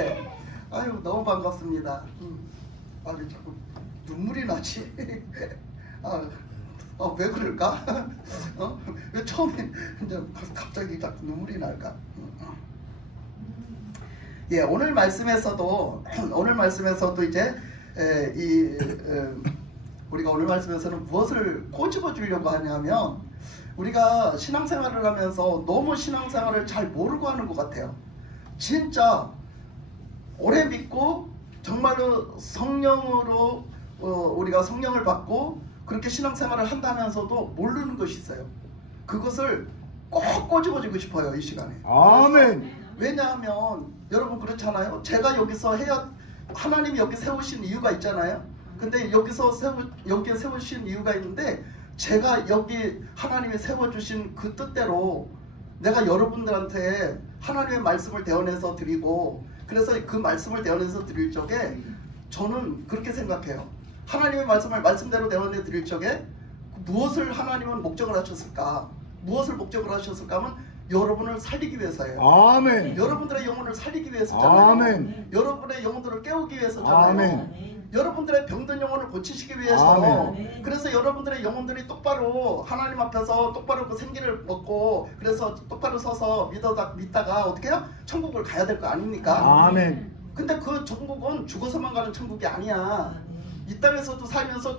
네. 아유 너무 반갑습니다. 아니 자꾸 눈물이 나지. 왜 그럴까? 왜 처음에 이제 갑자기 자꾸 눈물이 날까? 예, 오늘 말씀에서도 이제 우리가 오늘 말씀에서는 무엇을 꼬집어 주려고 하냐면, 우리가 신앙생활을 하면서 너무 신앙생활을 잘 모르고 하는 것 같아요. 진짜 오래 믿고 정말로 성령으로 우리가 성령을 받고 그렇게 신앙생활을 한다면서도 모르는 것이 있어요. 그것을 꼭 꼬집어주고 싶어요, 이 시간에. 아멘. 왜냐하면 여러분 그렇잖아요. 제가 여기서 하나님이 여기 세우신 이유가 있잖아요. 근데 여기서 여기에 세우신 이유가 있는데, 제가 여기 하나님이 세워주신 그 뜻대로 내가 여러분들한테 하나님의 말씀을 대언해서 드리고, 그래서 그 말씀을 대언해서 드릴 적에 저는 그렇게 생각해요. 하나님의 말씀을 말씀대로 대언해 드릴 적에 무엇을 하나님은 목적을 하셨을까? 무엇을 목적을 하셨을까 하면 여러분을 살리기 위해서예요. 아멘. 여러분들의 영혼을 살리기 위해서잖아요. 아멘. 여러분의 영혼들을 깨우기 위해서잖아요. 아멘. 여러분들의 병든 영혼을 고치시기 위해서. 아멘. 그래서 여러분들의 영혼들이 똑바로 하나님 앞에서 똑바로 그 생기를 먹고, 그래서 똑바로 서서 믿다가 어떻게 해요? 천국을 가야 될 거 아닙니까? 아멘. 근데 그 천국은 죽어서만 가는 천국이 아니야. 이 땅에서도 살면서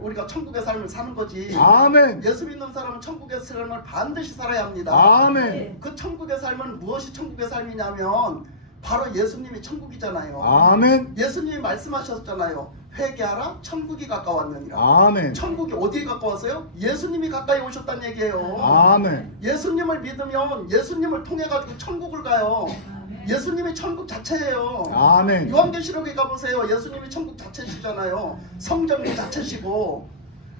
우리가 천국의 삶을 사는 거지. 아멘. 예수 믿는 사람은 천국의 삶을 반드시 살아야 합니다. 아멘. 그 천국의 삶은 무엇이 천국의 삶이냐면 바로 예수님이 천국이잖아요. 아멘. 예수님이 말씀하셨잖아요. 회개하라, 천국이 가까웠느니라. 아멘. 천국이 어디에 가까웠어요? 예수님이 가까이 오셨다는 얘기예요. 아멘. 예수님을 믿으면 예수님을 통해 가지고 천국을 가요. 예수님이 천국 자체예요. 아멘. 요한계시록에 가보세요. 예수님이 천국 자체시잖아요. 성전이 자체시고.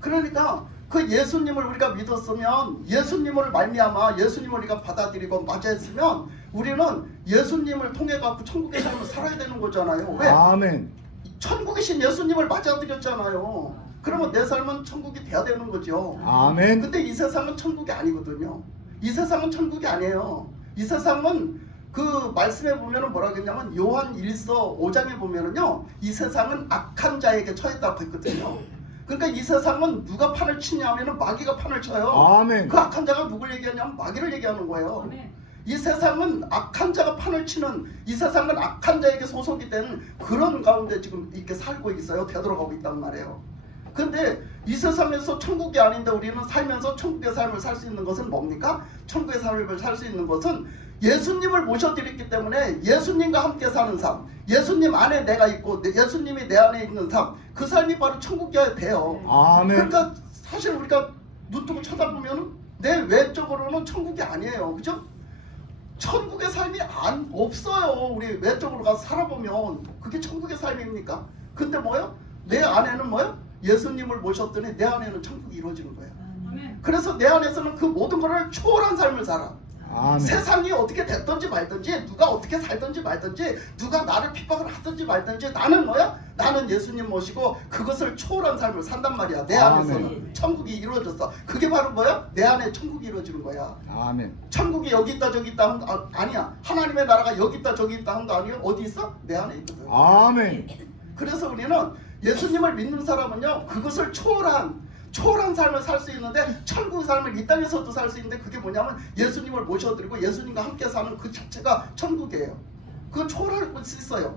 그러니까 그 예수님을 우리가 믿었으면, 예수님을 말미암아 예수님을 우리가 받아들이고 맞이했으면 우리는 예수님을 통해 갖고 천국의 삶을 살아야 되는 거잖아요. 왜? 아멘. 천국이신 예수님을 맞아들였잖아요. 그러면 내 삶은 천국이 돼야 되는 거죠. 아멘. 근데 이 세상은 천국이 아니거든요. 이 세상은 천국이 아니에요. 이 세상은 그 말씀에 보면은 뭐라 그랬냐면, 요한 1서 5장에 보면은요, 이 세상은 악한 자에게 처했다고 했거든요. 그러니까 이 세상은 누가 판을 치냐면은 마귀가 판을 쳐요. 아멘. 그 악한 자가 누굴 얘기하냐면 마귀를 얘기하는 거예요. 이 세상은 악한 자가 판을 치는, 이 세상은 악한 자에게 소속이 되는 그런 가운데 지금 이렇게 살고 있어요. 되돌아가고 있단 말이에요. 근데 이 세상에서 천국이 아닌데 우리는 살면서 천국의 삶을 살 수 있는 것은 뭡니까? 천국의 삶을 살 수 있는 것은 예수님을 모셔드렸기 때문에 예수님과 함께 사는 삶, 예수님 안에 내가 있고 예수님이 내 안에 있는 삶, 그 삶이 바로 천국이어야 돼요. 아멘. 그러니까 사실 우리가 눈뜨고 쳐다보면 내 외적으로는 천국이 아니에요. 그죠? 천국의 삶이 없어요. 우리 외적으로 가서 살아보면 그게 천국의 삶입니까? 근데 뭐요? 내 안에는 뭐요? 예수님을 모셨더니 내 안에는 천국이 이루어지는 거예요. 그래서 내 안에서는 그 모든 것을 초월한 삶을 살아. 아멘. 세상이 어떻게 됐든지 말든지, 누가 어떻게 살든지 말든지, 누가 나를 핍박을 하든지 말든지, 나는 뭐야? 나는 예수님 모시고 그것을 초월한 삶을 산단 말이야. 내 안에서는 아멘. 천국이 이루어졌어. 그게 바로 뭐야? 내 안에 천국이 이루어지는 거야. 아멘. 천국이 여기 있다 저기 있다 한 거 아니야. 하나님의 나라가 여기 있다 저기 있다 한 거 아니에요. 어디 있어? 내 안에 있거든. 아멘. 그래서 우리는 예수님을 믿는 사람은요, 그것을 초월한 삶을 살 수 있는데, 천국의 삶을 이 땅에서도 살 수 있는데, 그게 뭐냐면 예수님을 모셔드리고 예수님과 함께 사는 그 자체가 천국이에요. 그거 초월할 수 있어요.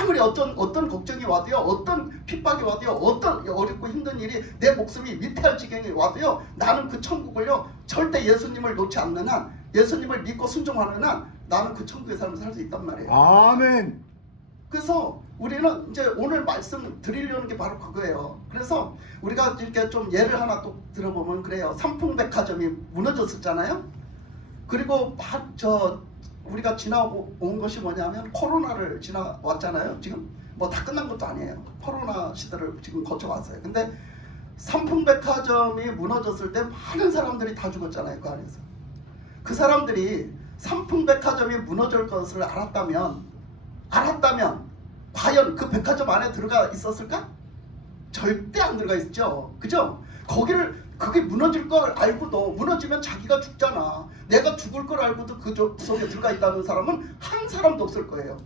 아무리 어떤 걱정이 와도요, 어떤 핍박이 와도요, 어떤 어렵고 힘든 일이 내 목숨이 위태할 지경이 와도요, 나는 그 천국을요 절대 예수님을 놓지 않는 한, 예수님을 믿고 순종하는 한 나는 그 천국의 삶을 살 수 있단 말이에요. 아멘. 그래서 우리는 이제 오늘 말씀 드리려는 게 바로 그거예요. 그래서 우리가 이렇게 좀 예를 하나 또 들어보면 그래요. 삼풍백화점이 무너졌었잖아요. 그리고 우리가 지나고 온 것이 뭐냐면 코로나를 지나왔잖아요. 지금 뭐 다 끝난 것도 아니에요. 코로나 시대를 지금 거쳐왔어요. 근데 삼풍백화점이 무너졌을 때 많은 사람들이 다 죽었잖아요. 그 안에서. 그 사람들이 삼풍백화점이 무너질 것을 알았다면 과연 그 백화점 안에 들어가 있었을까? 절대 안 들어가 있죠. 그죠? 그게 무너질 걸 알고도, 무너지면 자기가 죽잖아. 내가 죽을 걸 알고도 그 속에 들어가 있다는 사람은 한 사람도 없을 거예요.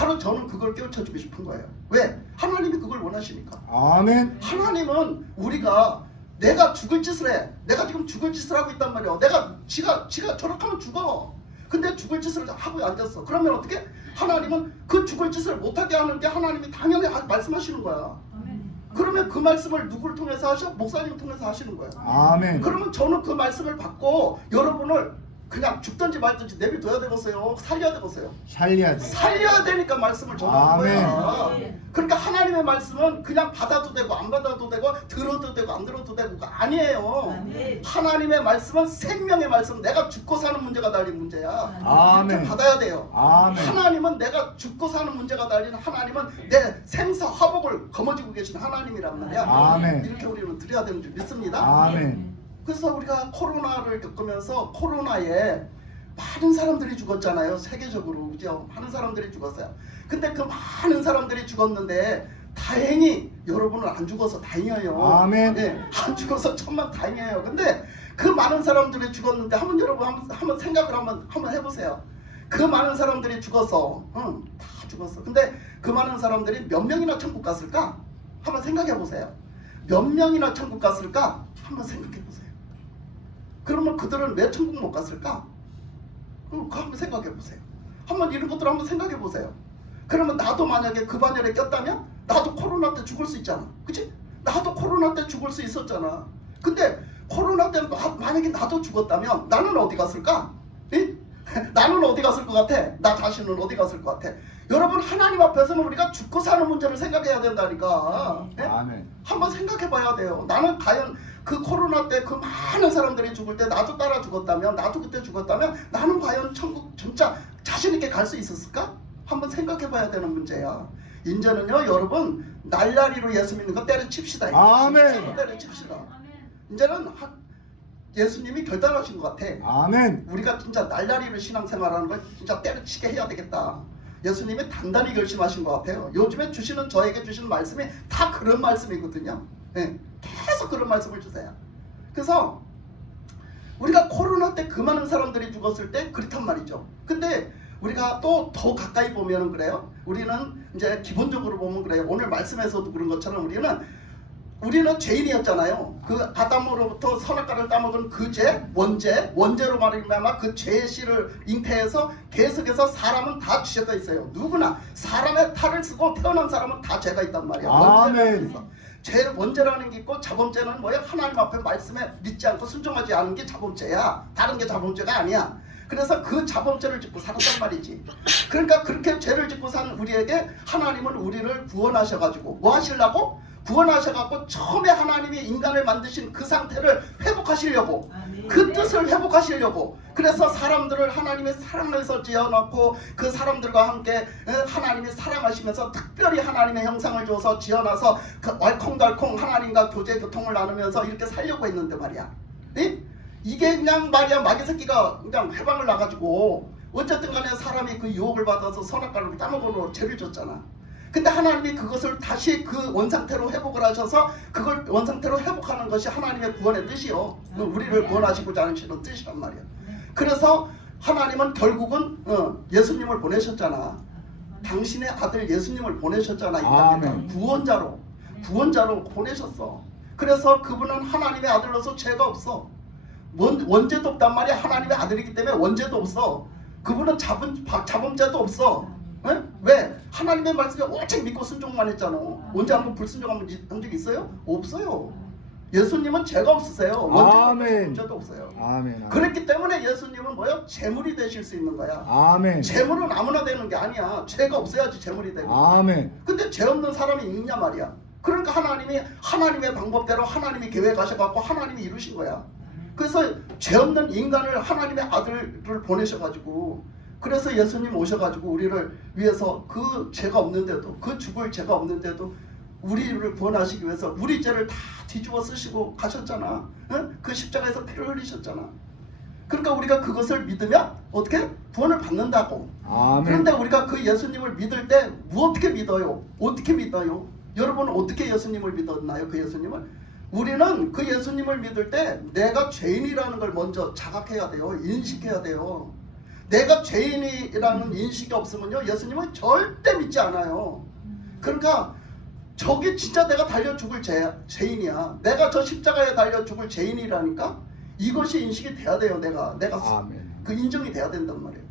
바로 저는 그걸 깨우쳐주고 싶은 거예요. 왜? 하나님이 그걸 원하시니까. 아멘. 하나님은 우리가 내가 죽을 짓을 해. 내가 지금 죽을 짓을 하고 있단 말이야. 내가 지가 저렇게하면 죽어. 근데 죽을 짓을 하고 앉았어. 그러면 어떻게? 하나님은 그 죽을 짓을 못하게 하는 게 하나님이 당연히 말씀하시는 거야. 그러면 그 말씀을 누구를 통해서 하셔? 목사님 통해서 하시는 거예요. 아멘. 그러면 저는 그 말씀을 받고 여러분을 그냥 죽든지 말든지 내비둬야 되겠어요? 살려야 되겠어요? 살려야지. 살려야 되니까 말씀을 전하는 아멘. 거야. 그러니까 하나님의 말씀은 그냥 받아도 되고 안 받아도 되고 들어도 되고 안 들어도 되고가 아니에요. 아멘. 하나님의 말씀은 생명의 말씀, 내가 죽고 사는 문제가 달린 문제야. 아멘. 이렇게 받아야 돼요. 아멘. 하나님은 내가 죽고 사는 문제가 달린 하나님은 내 생사 화복을 거머쥐고 계신 하나님이란 말이야. 아멘. 이렇게 우리는 드려야 되는 줄 믿습니다. 아멘. 그래서 우리가 코로나를 겪으면서 코로나에 많은 사람들이 죽었잖아요. 세계적으로 그죠? 많은 사람들이 죽었어요. 근데 그 많은 사람들이 죽었는데 다행히 여러분은 안 죽어서 다행이에요. 아멘. 네, 안 죽어서 천만 다행이에요. 근데 그 많은 사람들이 죽었는데 여러분 한번 생각을 한번 해보세요. 그 많은 사람들이 죽었어. 다 죽었어. 근데 그 많은 사람들이 몇 명이나 천국 갔을까? 한번 생각해 보세요. 몇 명이나 천국 갔을까? 한번 생각해 보세요. 그러면 그들은 왜 천국 못 갔을까? 그거 한번 생각해 보세요. 한번 이런 것들 한번 생각해 보세요. 그러면 나도 만약에 그 반열에 꼈다면 나도 코로나 때 죽을 수 있잖아. 그치? 나도 코로나 때 죽을 수 있었잖아. 근데 코로나 때 만약에 나도 죽었다면 나는 어디 갔을까? 응? 나는 어디 갔을 것 같아? 나 자신은 어디 갔을 것 같아? 여러분 하나님 앞에서는 우리가 죽고 사는 문제를 생각해야 된다니까. 예? 아멘. 한번 생각해 봐야 돼요. 나는 과연 그 코로나 때 그 많은 사람들이 죽을 때 나도 따라 죽었다면, 나도 그때 죽었다면 나는 과연 천국 진짜 자신 있게 갈 수 있었을까? 한번 생각해 봐야 되는 문제야. 이제는요 여러분 날라리로 예수 믿는 거 때려칩시다. 아멘. 때려칩시다. 이제는 예수님이 결단하신 것 같아. 아멘. 우리가 진짜 날라리로 신앙생활하는 걸 진짜 때려치게 해야 되겠다. 예수님이 단단히 결심하신 것 같아요. 요즘에 저에게 주시는 말씀이 다 그런 말씀이거든요. 네, 계속 그런 말씀을 주세요. 그래서 우리가 코로나 때 그 많은 사람들이 죽었을 때 그렇단 말이죠. 근데 우리가 또 더 가까이 보면은 그래요. 우리는 이제 기본적으로 보면 그래요. 오늘 말씀에서도 그런 것처럼 우리는 죄인이었잖아요. 그 아담으로부터 선악과를 따먹은 그 죄, 원죄로 말하면 그 죄의 씨를 잉태해서 계속해서 사람은 다 죄가 있어요. 누구나 사람의 탈을 쓰고 태어난 사람은 다 죄가 있단 말이야. 아멘. 원죄라는 게 있고 자범죄는 뭐야? 하나님 앞에 말씀에 믿지 않고 순종하지 않은 게 자범죄야. 다른 게 자범죄가 아니야. 그래서 그 자범죄를 짓고 살았단 말이지. 그러니까 그렇게 죄를 짓고 사는 우리에게 하나님은 우리를 구원하셔가지고 뭐 하시려고? 구원하셔갖고 처음에 하나님이 인간을 만드신 그 상태를 회복하시려고, 그 뜻을 회복하시려고, 그래서 사람들을 하나님의 사랑에서 지어놓고 그 사람들과 함께 하나님이 사랑하시면서 특별히 하나님의 형상을 줘서 지어놔서 그 알콩달콩 하나님과 교제 교통을 나누면서 이렇게 살려고 했는데 말이야. 이게 그냥 말이야 마귀 새끼가 그냥 해방을 나가지고 어쨌든 간에 사람이 그 유혹을 받아서 선악과를 따먹으러 죄를 졌잖아. 근데 하나님이 그것을 다시 그 원상태로 회복을 하셔서 그걸 원상태로 회복하는 것이 하나님의 구원의 뜻이요. 우리를 구원하시고자 하시는 뜻이란 말이야. 그래서 하나님은 결국은 예수님을 보내셨잖아. 당신의 아들 예수님을 보내셨잖아. 이 땅에 구원자로 보내셨어. 그래서 그분은 하나님의 아들로서 죄가 없어. 원죄도 없단 말이야. 하나님의 아들이기 때문에 원죄도 없어. 그분은 자범죄도 없어. 네? 왜? 하나님의 말씀에 오직 믿고 순종만 했잖아. 언제 한번 불순종한 적 있어요? 없어요. 예수님은 죄가 없으세요. 원죄도 없어요. 아멘. 그렇기 때문에 예수님은 뭐요? 제물이 되실 수 있는 거야. 아멘. 제물은 아무나 되는 게 아니야. 죄가 없어야지 제물이 되고. 아멘. 근데 죄 없는 사람이 있냐 말이야. 그러니까 하나님이 하나님의 방법대로 하나님이 계획하셔갖고 하나님이 이루신 거야. 그래서 죄 없는 인간을 하나님의 아들을 보내셔가지고, 그래서 예수님 오셔가지고 우리를 위해서 그 죄가 없는데도, 그 죽을 죄가 없는데도 우리를 구원하시기 위해서 우리 죄를 다 뒤집어 쓰시고 가셨잖아. 응? 그 십자가에서 피를 흘리셨잖아. 그러니까 우리가 그것을 믿으면 어떻게? 구원을 받는다고. 아멘. 그런데 우리가 그 예수님을 믿을 때 어떻게 믿어요? 어떻게 믿어요? 여러분은 어떻게 예수님을 믿었나요? 그 예수님을? 우리는 그 예수님을 믿을 때 내가 죄인이라는 걸 먼저 자각해야 돼요. 인식해야 돼요. 내가 죄인이라는 인식이 없으면요 예수님은 절대 믿지 않아요. 그러니까 저기 진짜 내가 달려 죽을 죄인이야. 내가 저 십자가에 달려 죽을 죄인이라니까 이것이 인식이 돼야 돼요. 내가 아멘. 그 인정이 돼야 된단 말이에요.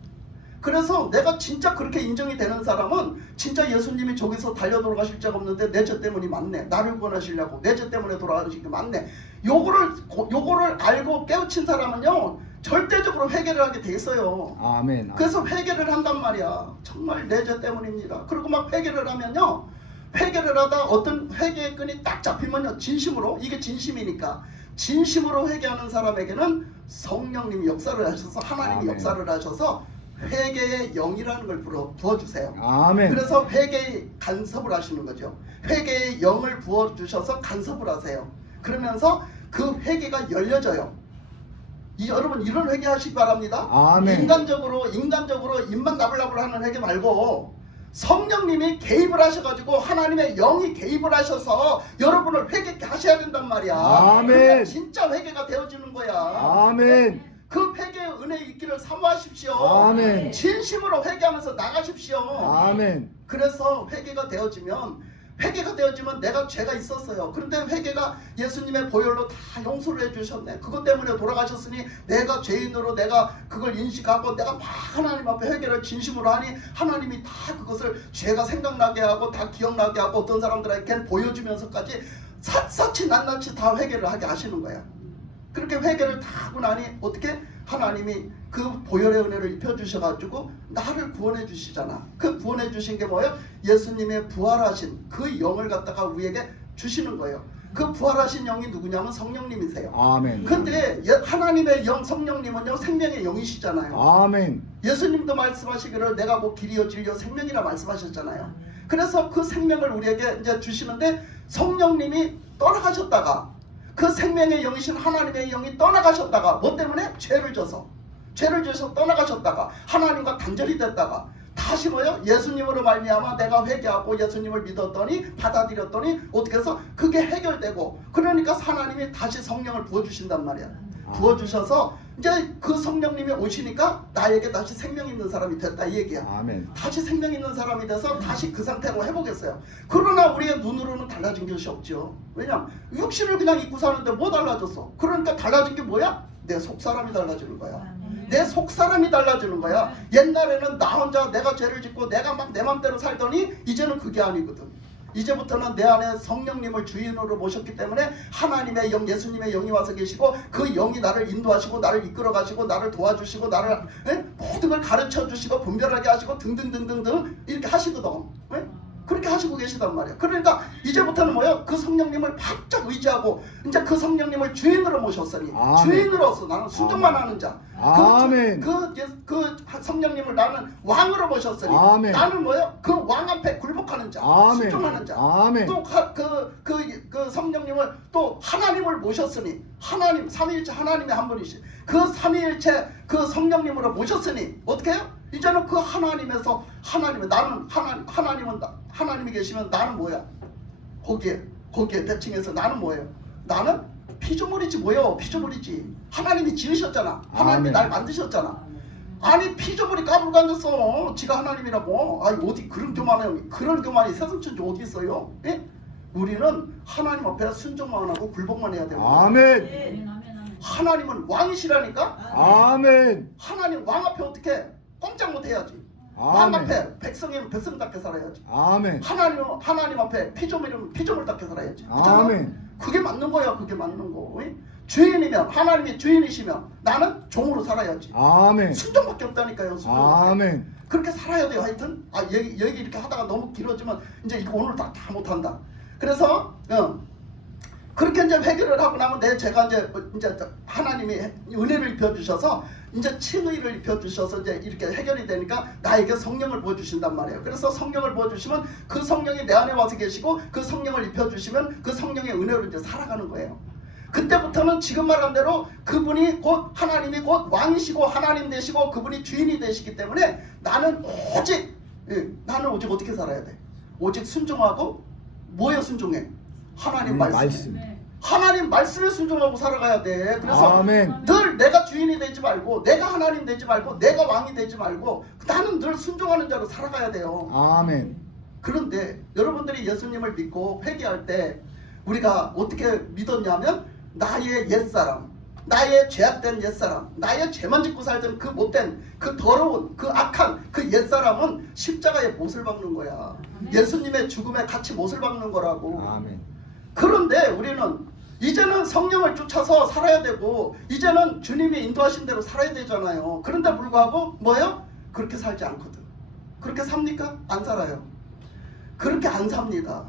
그래서 내가 진짜 그렇게 인정이 되는 사람은 진짜 예수님이 저기서 달려 돌아가실 자가 없는데 내 죄 때문이 맞네. 나를 구원하시려고 내 죄 때문에 돌아가신 게 맞네. 요거를 알고 깨우친 사람은요 절대적으로 회개를 하게 돼 있어요. 아멘. 그래서 회개를 한단 말이야. 정말 내 죄 때문입니다. 그리고 막 회개를 하면요 회개를 하다 어떤 회개의 끈이 딱 잡히면요 진심으로 이게 진심이니까 진심으로 회개하는 사람에게는 성령님이 역사를 하셔서 하나님이 아멘. 역사를 하셔서 회개의 영이라는 걸 부어주세요. 아멘. 그래서 회개의 간섭을 하시는 거죠. 회개의 영을 부어주셔서 간섭을 하세요. 그러면서 그 회개가 열려져요. 여러분 이런 회개 하시기 바랍니다. 아멘. 인간적으로 입만 나불나불 하는 회개 말고 성령님이 개입을 하셔가지고 하나님의 영이 개입을 하셔서 여러분을 회개케 하셔야 된단 말이야. 아멘. 그래야 진짜 회개가 되어지는 거야. 아멘. 그 회개의 은혜 있기를 사모하십시오. 아멘. 진심으로 회개하면서 나가십시오. 아멘. 그래서 회개가 되어지면 내가 죄가 있었어요. 그런데 회개가 예수님의 보혈로 다 용서를 해주셨네. 그것 때문에 돌아가셨으니 내가 죄인으로 내가 그걸 인식하고 내가 막 하나님 앞에 회개를 진심으로 하니 하나님이 다 그것을 죄가 생각나게 하고 다 기억나게 하고 어떤 사람들에게 보여주면서까지 샅샅이 낱낱이 다 회개를 하게 하시는 거야. 그렇게 회개를 다 하고 나니 어떻게 하나님이 그 보혈의 은혜를 입혀주셔가지고 나를 구원해 주시잖아. 그 구원해 주신 게 뭐예요? 예수님의 부활하신 그 영을 갖다가 우리에게 주시는 거예요. 그 부활하신 영이 누구냐면 성령님이세요. 아멘. 근데 하나님의 영 성령님은요 생명의 영이시잖아요. 아멘. 예수님도 말씀하시기를 내가 뭐 길이요 진리요 생명이라 말씀하셨잖아요. 그래서 그 생명을 우리에게 이제 주시는데 성령님이 떠나가셨다가 그 생명의 영이신 하나님의 영이 떠나가셨다가 뭐 때문에? 죄를 져서 떠나가셨다가 하나님과 단절이 됐다가 다시 뭐요? 예수님으로 말미암아 내가 회개하고 예수님을 믿었더니 받아들였더니 어떻게 해서 그게 해결되고 그러니까 하나님이 다시 성령을 부어주신단 말이야. 부어주셔서 이제 그 성령님이 오시니까 나에게 다시 생명 있는 사람이 됐다 이 얘기야. 아멘. 다시 생명 있는 사람이 돼서 다시 그 상태로 해보겠어요. 그러나 우리의 눈으로는 달라진 것이 없죠. 왜냐면 육신을 그냥 입고 사는데 뭐 달라졌어? 그러니까 달라진 게 뭐야? 내 속사람이 달라지는 거야. 내 속사람이 달라지는 거야. 옛날에는 나 혼자 내가 죄를 짓고 내가 막 내 맘대로 살더니 이제는 그게 아니거든. 이제부터는 내 안에 성령님을 주인으로 모셨기 때문에 하나님의 영, 예수님의 영이 와서 계시고 그 영이 나를 인도하시고 나를 이끌어 가시고 나를 도와주시고 나를 모든 걸 가르쳐 주시고 분별하게 하시고 등등등등등 이렇게 하시거든. 그렇게 하시고 계시단 말이야. 그러니까 이제부터는 뭐야? 그 성령님을 바짝 의지하고 이제 그 성령님을 주인으로 모셨으니 아멘. 주인으로서 나는 순종만 하는 자. 아멘. 그 성령님을 나는 왕으로 모셨으니 아멘. 나는 뭐야? 그 왕 앞에 굴복하는 자. 아멘. 순종하는 자. 아멘. 또 그 성령님을 또 하나님을 모셨으니 하나님 삼위일체 하나님의 한 분이시. 그 삼위일체 그 성령님으로 모셨으니 어떻게 해요? 이제는 그 하나님에서 나는 하나님이 계시면 나는 뭐야? 거기에 대칭해서 나는 뭐예요? 나는 피조물이지 뭐예요? 피조물이지. 하나님이 지으셨잖아. 하나님이 아멘. 날 만드셨잖아. 아니 피조물이 까불고 앉았어. 지가 하나님이라고. 아니 어디 그런 교만이 세상천지 어디 있어요? 예? 우리는 하나님 앞에 순종만 하고 굴복만 해야 돼요. 아멘. 하나님은 왕이시라니까. 아멘. 하나님 왕 앞에 어떻게 꼼짝 못 해야지. 왕 아멘. 앞에 백성이면 백성답게 살아야지. 아멘. 하나님 앞에 피조물이면 피조물답게 살아야지. 그렇잖아? 아멘. 그게 맞는 거야. 그게 맞는 거. 예? 주인이면 하나님이 주인이시면 나는 종으로 살아야지. 아멘. 순종밖에 없다니까요. 순종밖에. 아멘. 그렇게 살아야 돼요. 하여튼 얘기 이렇게 하다가 너무 길어지면 이제 이거 오늘 다 못한다. 그래서 그렇게 이제 회개를 하고 나면 제가 이제 하나님이 은혜를 입혀주셔서 이제 칭의를 입혀주셔서 이제 이렇게 해결이 되니까 나에게 성령을 부어주신단 말이에요. 그래서 성령을 부어주시면 그 성령이 내 안에 와서 계시고 그 성령을 입혀주시면 그 성령의 은혜로 이제 살아가는 거예요. 그때부터는 지금 말한 대로 그분이 곧 하나님이 곧 왕이시고 하나님 되시고 그분이 주인이 되시기 때문에 나는 오직 어떻게 살아야 돼? 오직 순종하고 뭐에 순종해? 하나님 말씀. 하나님 말씀에 순종하고 살아가야 돼. 그래서 아멘. 늘 내가 주인이 되지 말고, 내가 하나님 되지 말고, 내가 왕이 되지 말고, 나는 늘 순종하는 자로 살아가야 돼요. 아멘. 그런데 여러분들이 예수님을 믿고 회개할 때 우리가 어떻게 믿었냐면, 나의 옛사람, 나의 죄악된 옛사람, 나의 죄만 짓고 살던 그 못된, 그 더러운, 그 악한 그 옛사람은 십자가에 못을 박는 거야. 예수님의 죽음에 같이 못을 박는 거라고. 아멘. 그런데 우리는 이제는 성령을 쫓아서 살아야 되고, 이제는 주님이 인도하신 대로 살아야 되잖아요. 그런데 불구하고 뭐예요? 그렇게 살지 않거든. 그렇게 삽니까? 안 살아요. 그렇게 안 삽니다.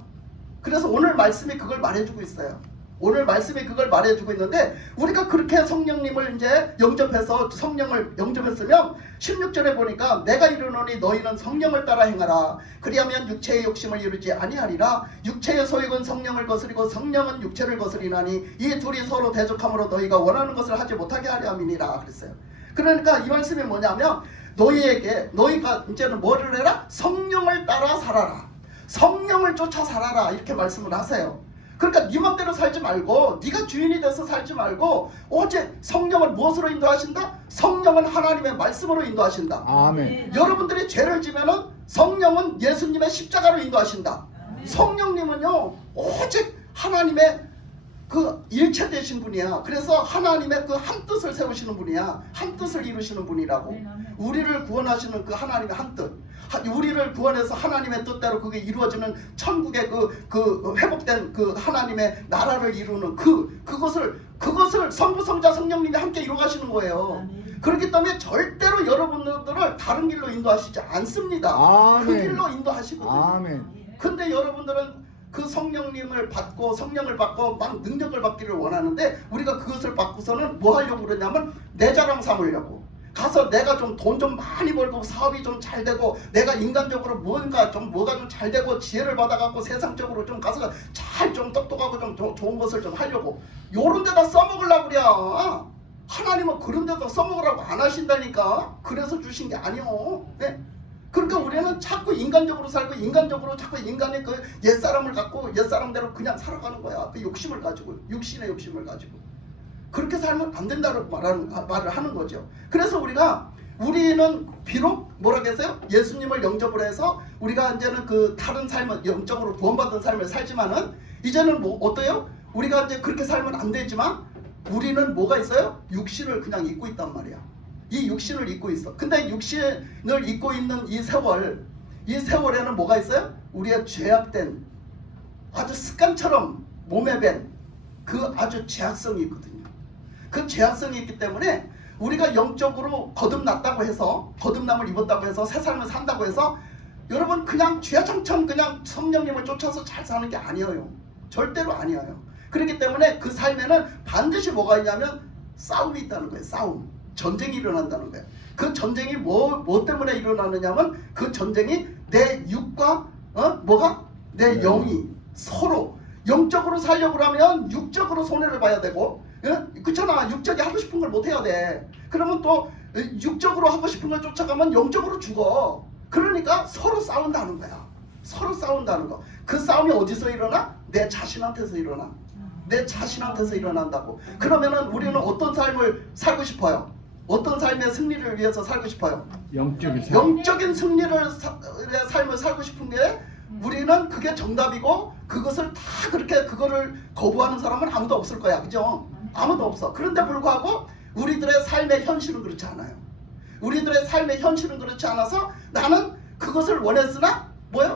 그래서 오늘 말씀이 그걸 말해주고 있어요. 오늘 말씀이 그걸 말해주고 있는데, 우리가 그렇게 성령님을 이제 영접해서 성령을 영접했으면 16절에 보니까 내가 이르노니 너희는 성령을 따라 행하라. 그리하면 육체의 욕심을 이루지 아니하리라. 육체의 소욕은 성령을 거스리고 성령은 육체를 거스리나니 이 둘이 서로 대적함으로 너희가 원하는 것을 하지 못하게 하려 함이니라 그랬어요. 그러니까 이 말씀이 뭐냐면, 너희가 이제는 뭐를 해라? 성령을 따라 살아라. 성령을 쫓아 살아라. 이렇게 말씀을 하세요. 그러니까 네 맘대로 살지 말고, 네가 주인이 돼서 살지 말고, 오직 성령을 무엇으로 인도하신다? 성령은 하나님의 말씀으로 인도하신다. 아멘. 여러분들이 죄를 지면은 성령은 예수님의 십자가로 인도하신다. 성령님은요 오직 하나님의 그 일체 되신 분이야. 그래서 하나님의 그 한 뜻을 세우시는 분이야. 한 뜻을 이루시는 분이라고. 우리를 구원하시는 그 하나님의 한 뜻, 우리를 구원해서 하나님의 뜻대로 그게 이루어지는 천국의 그 회복된 그 하나님의 나라를 이루는 그것을 성부 성자 성령님이 함께 이루어가시는 거예요. 그렇기 때문에 절대로 여러분들을 다른 길로 인도하시지 않습니다. 아멘. 그 길로 인도하시거든요. 아멘. 근데 여러분들은 그 성령님을 받고 성령을 받고 막 능력을 받기를 원하는데, 우리가 그것을 받고서는 뭐 하려고 그러냐면 내 자랑 삼으려고 가서 내가 좀 돈 좀 많이 벌고 사업이 좀 잘 되고, 내가 인간적으로 뭐가 좀 잘 되고 지혜를 받아갖고 세상적으로 좀 가서 잘 좀 똑똑하고 좀 좋은 것을 좀 하려고 요런 데다 써먹으려고 그래. 하나님은 그런 데다 써먹으라고 안 하신다니까. 그래서 주신 게 아니요. 네? 그러니까 우리는 자꾸 인간적으로 살고, 인간적으로 자꾸 인간의 그 옛사람을 갖고 옛사람대로 그냥 살아가는 거야. 그 욕심을 가지고, 육신의 욕심을 가지고. 그렇게 살면 안 된다고 말을 하는 거죠. 그래서 우리는 비록 뭐라 그랬어요? 예수님을 영접을 해서 우리가 이제는 그 다른 삶을, 영적으로 구원받은 삶을 살지만은, 이제는 뭐 어때요? 우리가 이제 그렇게 살면 안 되지만 우리는 뭐가 있어요? 육신을 그냥 잊고 있단 말이야. 이 육신을 잊고 있어. 근데 육신을 잊고 있는 이 세월에는 뭐가 있어요? 우리의 죄악된, 아주 습관처럼 몸에 밴 그 아주 죄악성이 있거든요. 그 죄악성이 있기 때문에 우리가 영적으로 거듭났다고 해서, 거듭남을 입었다고 해서 새 삶을 산다고 해서 여러분 그냥 주야장천 그냥 성령님을 쫓아서 잘 사는 게 아니에요. 절대로 아니에요. 그렇기 때문에 그 삶에는 반드시 뭐가 있냐면 싸움이 있다는 거예요. 싸움. 전쟁이 일어난다는 거예요. 그 전쟁이 뭐 때문에 일어나느냐면, 그 전쟁이 내 육과 내 영이 서로 영적으로 살려고 하면 육적으로 손해를 봐야 되고, 그렇잖아. 육적이 하고 싶은 걸 못 해야 돼. 그러면 또 육적으로 하고 싶은 걸 쫓아가면 영적으로 죽어. 그러니까 서로 싸운다는 거야. 서로 싸운다는 거. 그 싸움이 어디서 일어나? 내 자신한테서 일어나. 내 자신한테서 일어난다고. 그러면은 우리는 어떤 삶을 살고 싶어요? 어떤 삶의 승리를 위해서 살고 싶어요? 영적인 승리를 삶을 살고 싶은 게, 우리는 그게 정답이고, 그것을 다 그거를 거부하는 사람은 아무도 없을 거야. 그죠? 아무도 없어. 그런데 불구하고 우리들의 삶의 현실은 그렇지 않아요. 우리들의 삶의 현실은 그렇지 않아서 나는 그것을 원했으나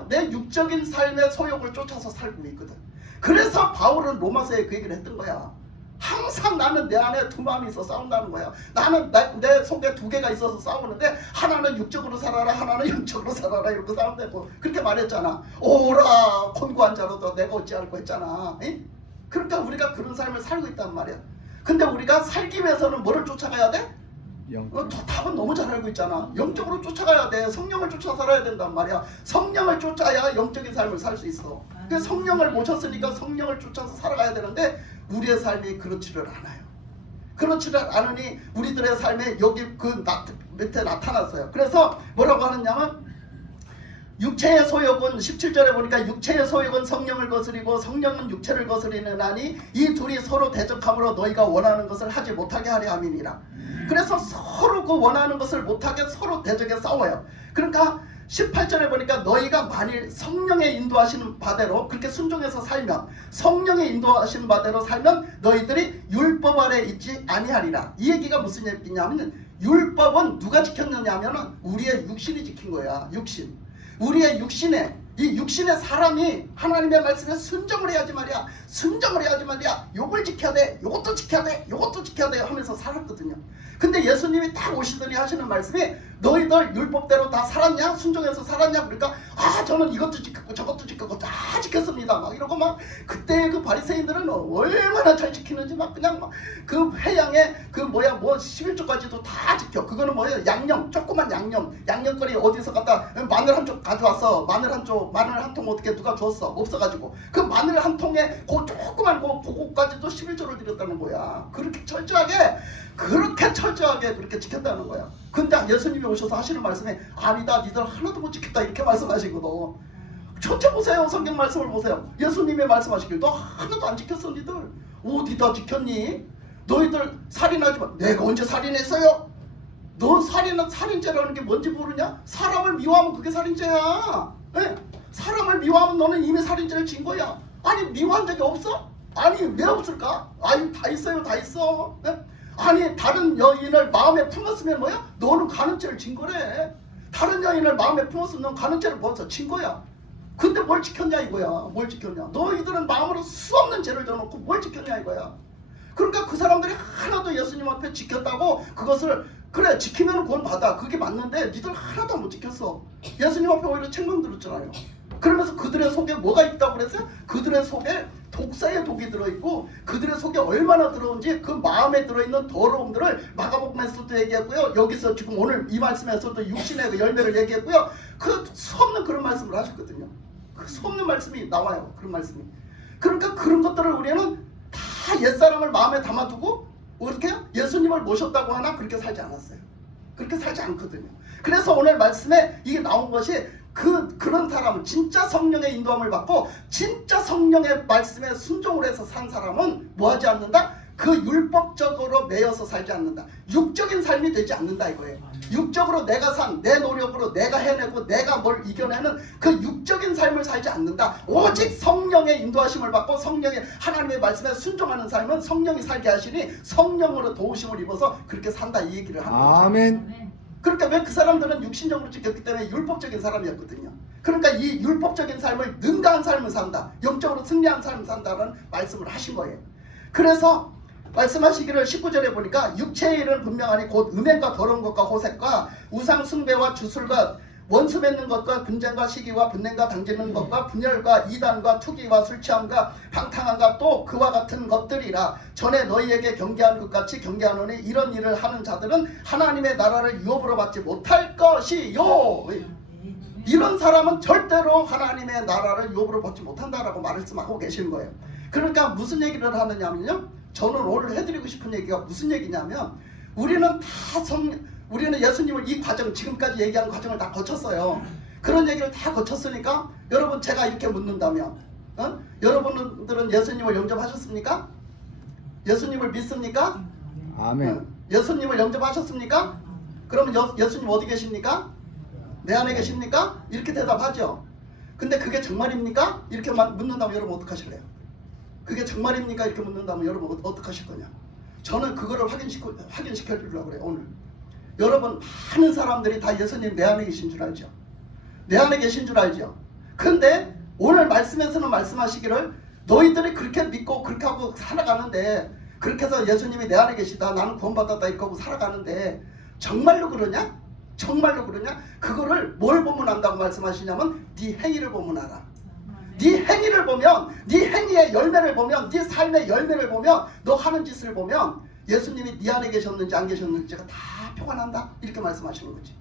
내 육적인 삶의 소욕을 쫓아서 살고 있거든. 그래서 바울은 로마서에 그 얘기를 했던 거야. 항상 나는 내 안에 두 마음이 있어 싸운다는 거야. 나는 내 속에 두 개가 있어서 싸우는데, 하나는 육적으로 살아라, 하나는 영적으로 살아라, 이렇게 싸운다고 그렇게 말했잖아. 오라 권고한 자로도 내가 어찌할꼬 했잖아. 그러니까 우리가 그런 삶을 살고 있단 말이야. 근데 우리가 살기 위해서는 뭐를 쫓아가야 돼? 답은 너무 잘 알고 있잖아. 영적으로 쫓아가야 돼. 성령을 쫓아 살아야 된단 말이야. 성령을 쫓아야 영적인 삶을 살 수 있어. 그 성령을 모셨으니까 성령을 쫓아서 살아가야 되는데, 우리의 삶이 그렇지를 않아요. 그렇지를 않으니 우리들의 삶에 여기 밑에 나타났어요. 그래서 뭐라고 하느냐면, 육체의 소욕은 17절에 보니까 육체의 소욕은 성령을 거스리고 성령은 육체를 거스리는 아니 이 둘이 서로 대적함으로 너희가 원하는 것을 하지 못하게 하려 함이니라. 그래서 서로 그 원하는 것을 못하게 서로 대적에 싸워요. 그러니까 18절에 보니까 너희가 만일 성령의 인도하시는 바대로 그렇게 순종해서 살면, 성령의 인도하시는 바대로 살면 너희들이 율법 아래 있지 아니하리라. 이 얘기가 무슨 얘기냐면 율법은 누가 지켰느냐 하면 우리의 육신이 지킨 거야. 육신. 우리의 육신에, 이 육신의 사람이 하나님의 말씀에 순종을 해야지 말이야. 순종을 해야지 말이야. 요걸 지켜야 돼. 요것도 지켜야 돼. 요것도 지켜야 돼 하면서 살았거든요. 근데 예수님이 딱 오시더니 하시는 말씀이 너희들 율법대로 다 살았냐? 순종해서 살았냐? 그러니까 저는 이것도 지켰고 저것도 지켰고 다 지켰습니다. 막 이러고 막 그때 그 바리새인들은 얼마나 잘 지키는지 막 그냥 막 그 회양에 그 뭐 11조까지도 다 지켜. 그거는 뭐예요? 양념, 조그만 양념거리 어디서 갖다 마늘 한 쪽 가져왔어. 마늘 한 통 어떻게 누가 줬어? 없어가지고 그 마늘 한 통에 그 조그만 그거까지도 11조를 드렸다는 거야. 그렇게 철저하게 그렇게 지켰다는 거야. 근데 예수님이 오셔서 하시는 말씀에 아니다, 니들 하나도 못 지켰다 이렇게 말씀하시거든. 전체 보세요. 성경 말씀을 보세요. 예수님이 말씀하시길 너 하나도 안 지켰어. 니들 어디다 지켰니? 너희들 살인하지 마. 내가 언제 살인했어요? 너 살인죄라는 게 뭔지 모르냐? 사람을 미워하면 그게 살인죄야. 네? 사람을 미워하면 너는 이미 살인죄를 진 거야. 아니 미워한 적이 없어? 아니 왜 없을까? 아니 다 있어요. 다 있어. 네? 아니 다른 여인을 마음에 품었으면 뭐야? 너는 간음죄를 진 거래. 다른 여인을 마음에 품었으면 넌 간음죄를 벌써 진 거야. 근데 뭘 지켰냐 이거야. 뭘 지켰냐. 너희들은 마음으로 수없는 죄를 져놓고 뭘 지켰냐 이거야. 그러니까 그 사람들이 하나도 예수님 앞에 지켰다고 그것을 그래 지키면 구원 받아. 그게 맞는데 니들 하나도 못 지켰어. 예수님 앞에 오히려 책망 들었잖아요. 그러면서 그들의 속에 뭐가 있다고 그랬어요? 그들의 속에 독사의 독이 들어있고 그들의 속에 얼마나 더러운지 그 마음에 들어있는 더러움들을 마가복음에서도 얘기했고요. 여기서 지금 오늘 이 말씀에서도 육신의 그 열매를 얘기했고요. 그 수없는 그런 말씀을 하셨거든요. 그 수없는 말씀이 나와요. 그런 말씀이. 그러니까 그런 것들을 우리는 다 옛사람을 마음에 담아두고 어떻게 해요? 예수님을 모셨다고 하나 그렇게 살지 않았어요. 그렇게 살지 않거든요. 그래서 오늘 말씀에 이게 나온 것이 그런 사람은 진짜 성령의 인도함을 받고 진짜 성령의 말씀에 순종을 해서 산 사람은 뭐하지 않는다? 그 율법적으로 매여서 살지 않는다. 육적인 삶이 되지 않는다 이거예요. 육적으로 내가 산 내 노력으로 내가 해내고 내가 뭘 이겨내는 그 육적인 삶을 살지 않는다. 오직 성령의 인도하심을 받고 성령의 하나님의 말씀에 순종하는 삶은 성령이 살게 하시니 성령으로 도우심을 입어서 그렇게 산다 이 얘기를 하는 거죠. 아멘. 그러니까 왜 그 사람들은 육신적으로 지켰기 때문에 율법적인 사람이었거든요. 그러니까 이 율법적인 삶을 능가한 삶을 산다. 영적으로 승리한 삶을 산다는 말씀을 하신 거예요. 그래서 말씀하시기를 19절에 보니까 육체의 일은 분명하니 곧 음행과 더러운 것과 호색과 우상 숭배와 주술과 원수 맺는 것과 분쟁과 시기와 분냉과 당지는 것과 분열과 이단과 투기와 술취함과 방탕함과 또 그와 같은 것들이라. 전에 너희에게 경계한 것 같이 경계하노니 이런 일을 하는 자들은 하나님의 나라를 유업으로 받지 못할 것이요. 이런 사람은 절대로 하나님의 나라를 유업으로 받지 못한다라고 말씀하고 계시는 거예요. 그러니까 무슨 얘기를 하느냐면요, 저는 오늘 해드리고 싶은 얘기가 무슨 얘기냐면 우리는 예수님을 이 과정, 지금까지 얘기한 과정을 다 거쳤어요. 그런 얘기를 다 거쳤으니까 여러분 제가 이렇게 묻는다면 여러분들은 예수님을 영접하셨습니까? 예수님을 믿습니까? 아멘. 예수님을 영접하셨습니까? 그러면 예수님 어디 계십니까? 내 안에 계십니까? 이렇게 대답하죠. 근데 그게 정말입니까? 이렇게 묻는다면 여러분 어떡하실래요? 그게 정말입니까? 이렇게 묻는다면 여러분 어떡하실 거냐? 저는 그거를 확인시켜 주려고 그래요. 오늘 여러분 많은 사람들이 다 예수님 내 안에 계신 줄 알죠? 내 안에 계신 줄 알죠? 근데 오늘 말씀에서는 말씀하시기를 너희들이 그렇게 믿고 그렇게 하고 살아가는데, 그렇게 해서 예수님이 내 안에 계시다, 나는 구원받았다 이렇게 하고 살아가는데 정말로 그러냐? 정말로 그러냐? 그거를 뭘 보면 안다고 말씀하시냐면 네 행위를 보면 알아. 네 행위를 보면, 네 행위의 열매를 보면, 네 삶의 열매를 보면, 너 하는 짓을 보면 예수님이 네 안에 계셨는지 안 계셨는지가 다 표가 난다 이렇게 말씀하시는 거지.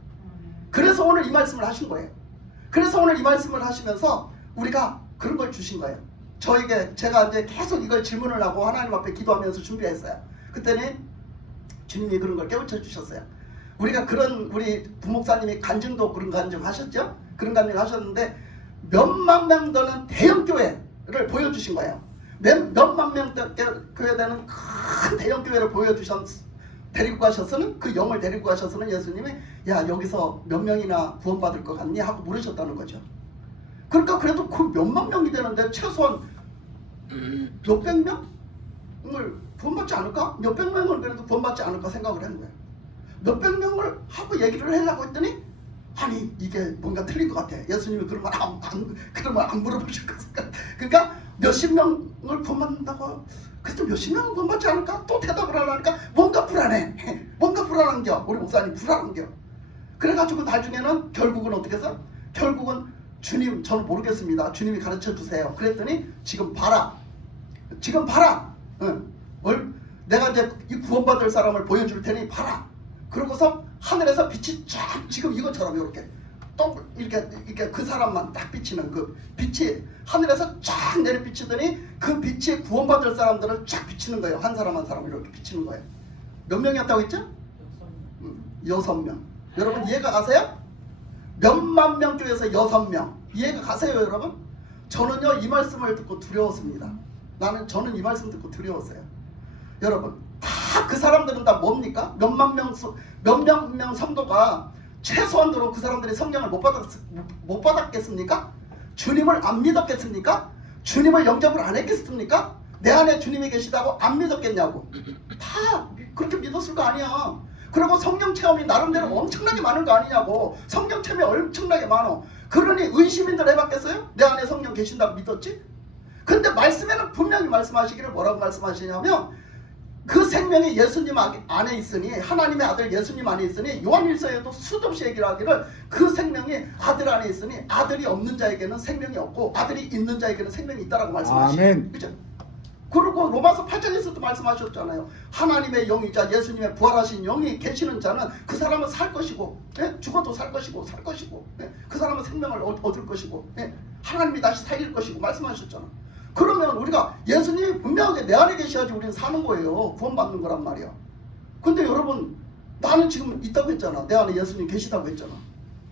그래서 오늘 이 말씀을 하신 거예요. 그래서 오늘 이 말씀을 하시면서 우리가 그런 걸 주신 거예요. 저에게 제가 이제 계속 이걸 질문을 하고 하나님 앞에 기도하면서 준비했어요. 그때는 주님이 그런 걸 깨우쳐 주셨어요. 우리가 우리 부목사님이 간증도 그런 간증 하셨죠? 그런 간증 하셨는데 몇만 명 되는 대형 교회를 보여주신 거예요. 몇만 명 교회 되는 큰 대형 교회를 데리고 가셔서는 그 영을 데리고 가셔서는 예수님이 야 여기서 몇 명이나 구원받을 것 같니? 하고 물으셨다는 거죠. 그러니까 그래도 그 몇만 명이 되는데 최소한 몇백 명을 구원받지 않을까? 몇백 명을 그래도 구원받지 않을까 생각을 한 거예요. 몇백 명을 하고 얘기를 하려고 했더니 아니 이게 뭔가 틀린 것 같아. 예수님이 그런 말 안 물어보실 것 같아. 그러니까 몇십 명을 구원받는다고 그래도 몇십 명은 구원받지 않을까? 또 대답을 하려니까 뭔가 불안해. 뭔가 불안한겨. 우리 목사님 불안한겨. 그래가지고 나중에는 결국은 어떻게 해서? 결국은 주님 저는 모르겠습니다. 주님이 가르쳐 주세요. 그랬더니 지금 봐라. 응. 내가 이제 이 구원받을 사람을 보여줄 테니 봐라. 그러고서 하늘에서 빛이 쫙 지금 이것처럼 이렇게 또 이렇게 그 사람만 딱 비치는 그 빛이 하늘에서 쫙 내려 비치더니 그 빛이 구원받을 사람들을 쫙 비치는 거예요. 한 사람 한 사람 이렇게 비치는 거예요. 몇 명이었다고 했죠? 6명. 여러분 이해가 가세요? 몇만 명 중에서 6명. 이해가 가세요 여러분? 저는요 이 말씀을 듣고 두려웠습니다. 저는 이 말씀 듣고 두려웠어요. 여러분 다 그 사람들은 다 뭡니까? 몇만 명 성도가 최소한도로 그 사람들이 성령을 못 받았겠습니까? 주님을 안 믿었겠습니까? 주님을 영접을 안 했겠습니까? 내 안에 주님이 계시다고 안 믿었겠냐고. 다 그렇게 믿었을 거 아니야. 그리고 성령 체험이 나름대로 엄청나게 많은 거 아니냐고. 성령 체험이 엄청나게 많어. 그러니 의심인들 해봤겠어요? 내 안에 성령 계신다고 믿었지? 근데 말씀에는 분명히 말씀하시기를 뭐라고 말씀하시냐면 그 생명이 예수님 안에 있으니 하나님의 아들 예수님 안에 있으니 요한일서에도 수도 없이 얘기를 하기를 그 생명이 아들 안에 있으니 아들이 없는 자에게는 생명이 없고 아들이 있는 자에게는 생명이 있다라고 말씀하시죠. 그죠? 그리고 로마서 8장에서도 말씀하셨잖아요. 하나님의 영이자 예수님의 부활하신 영이 계시는 자는 그 사람은 살 것이고 죽어도 살 것이고 그 사람은 생명을 얻을 것이고 하나님이 다시 살릴 것이고 말씀하셨잖아. 그러면 우리가 예수님이 분명하게 내 안에 계셔야지 우리는 사는 거예요. 구원받는 거란 말이야. 근데 여러분 나는 지금 있다고 했잖아. 내 안에 예수님 계시다고 했잖아.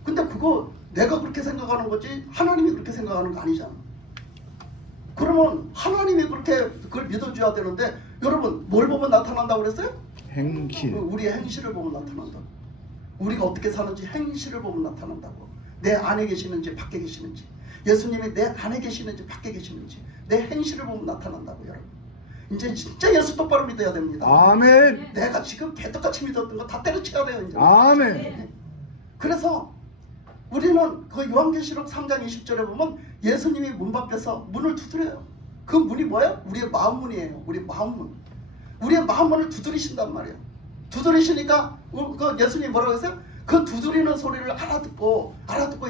근데 그거 내가 그렇게 생각하는 거지 하나님이 그렇게 생각하는 거 아니잖아. 그러면 하나님이 그렇게 그걸 믿어줘야 되는데 여러분 뭘 보면 나타난다고 그랬어요? 행실. 우리의 행실을 보면 나타난다고. 우리가 어떻게 사는지 행실을 보면 나타난다고. 내 안에 계시는지 밖에 계시는지 예수님이 내 안에 계시는지 밖에 계시는지 내 행실을 보면 나타난다고. 여러분 이제 진짜 예수 똑바로 믿어야 됩니다. 아멘. 내가 지금 개떡같이 믿었던 거 다 때려쳐야 돼요 이제. 아멘. 그래서 우리는 그 요한계시록 3장 20절에 보면 예수님이 문 밖에서 문을 두드려요. 그 문이 뭐예요? 우리의 마음문이에요. 우리 마음문. 우리의 마음문을 두드리신단 말이에요. 두드리시니까 그 예수님이 뭐라고 했어요? 그 두드리는 소리를 알아듣고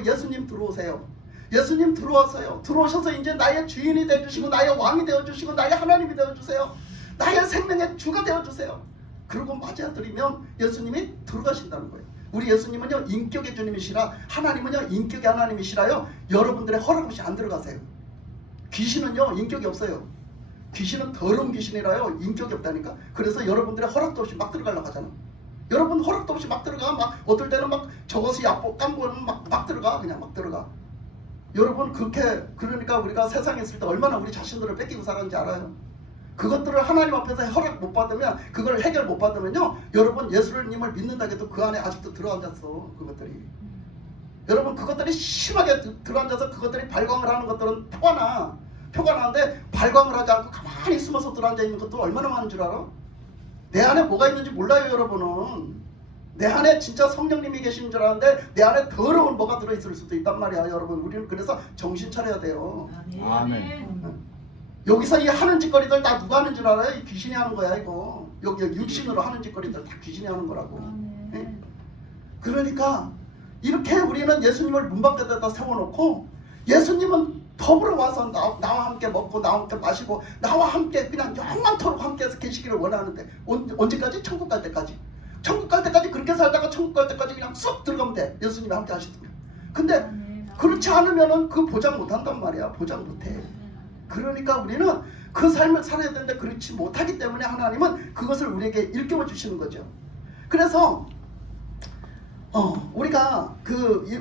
예수님 들어오세요. 예수님 들어와서요. 들어오셔서 이제 나의 주인이 되어주시고 나의 왕이 되어주시고 나의 하나님이 되어주세요. 나의 생명의 주가 되어주세요. 그리고 맞아들이면 예수님이 들어가신다는 거예요. 우리 예수님은요 인격의 주님이시라 하나님은요 인격의 하나님이시라요. 여러분들의 허락 없이 안 들어가세요. 귀신은요 인격이 없어요. 귀신은 더러운 귀신이라요 인격이 없다니까. 그래서 여러분들의 허락도 없이 막 들어가려고 하잖아. 여러분 허락도 없이 막 들어가. 막 어떨 때는 막 저것이 약보 깜보는 막 들어가. 그냥 막 들어가. 여러분 그러니까 우리가 세상에 있을 때 얼마나 우리 자신들을 뺏기고 살았는지 알아요? 그것들을 하나님 앞에서 허락 못 받으면 그걸 해결 못 받으면요 여러분 예수님을 믿는다 해도 그 안에 아직도 들어앉았어. 그것들이 여러분 그것들이 심하게 들어앉아서 그것들이 발광을 하는 것들은 표가 나는데 발광을 하지 않고 가만히 숨어서 들어앉아 있는 것도 얼마나 많은 줄 알아? 내 안에 뭐가 있는지 몰라요. 여러분은 내 안에 진짜 성령님이 계신 줄 아는데 내 안에 더러운 뭐가 들어있을 수도 있단 말이야. 여러분 우리는 그래서 정신 차려야 돼요. 아멘. 여기서 이 하는 짓거리들 다 누가 하는 줄 알아요? 이 귀신이 하는 거야 이거. 여기 육신으로 하는 짓거리들 다 귀신이 하는 거라고. 네? 그러니까 이렇게 우리는 예수님을 문 밖에다 세워놓고 예수님은 더불어 와서 나와 함께 먹고 나와 함께 마시고 나와 함께 그냥 영원토록 함께해서 계시기를 원하는데 언제까지? 천국 갈 때까지. 천국 갈 때까지 그렇게 살다가 천국 갈 때까지 그냥 쏙 들어가면 돼. 예수님이 함께 하시더라. 근데 그렇지 않으면은 그 보장 못 한단 말이야. 보장 못 해. 그러니까 우리는 그 삶을 살아야 되는데 그렇지 못하기 때문에 하나님은 그것을 우리에게 일깨워 주시는 거죠. 그래서 우리가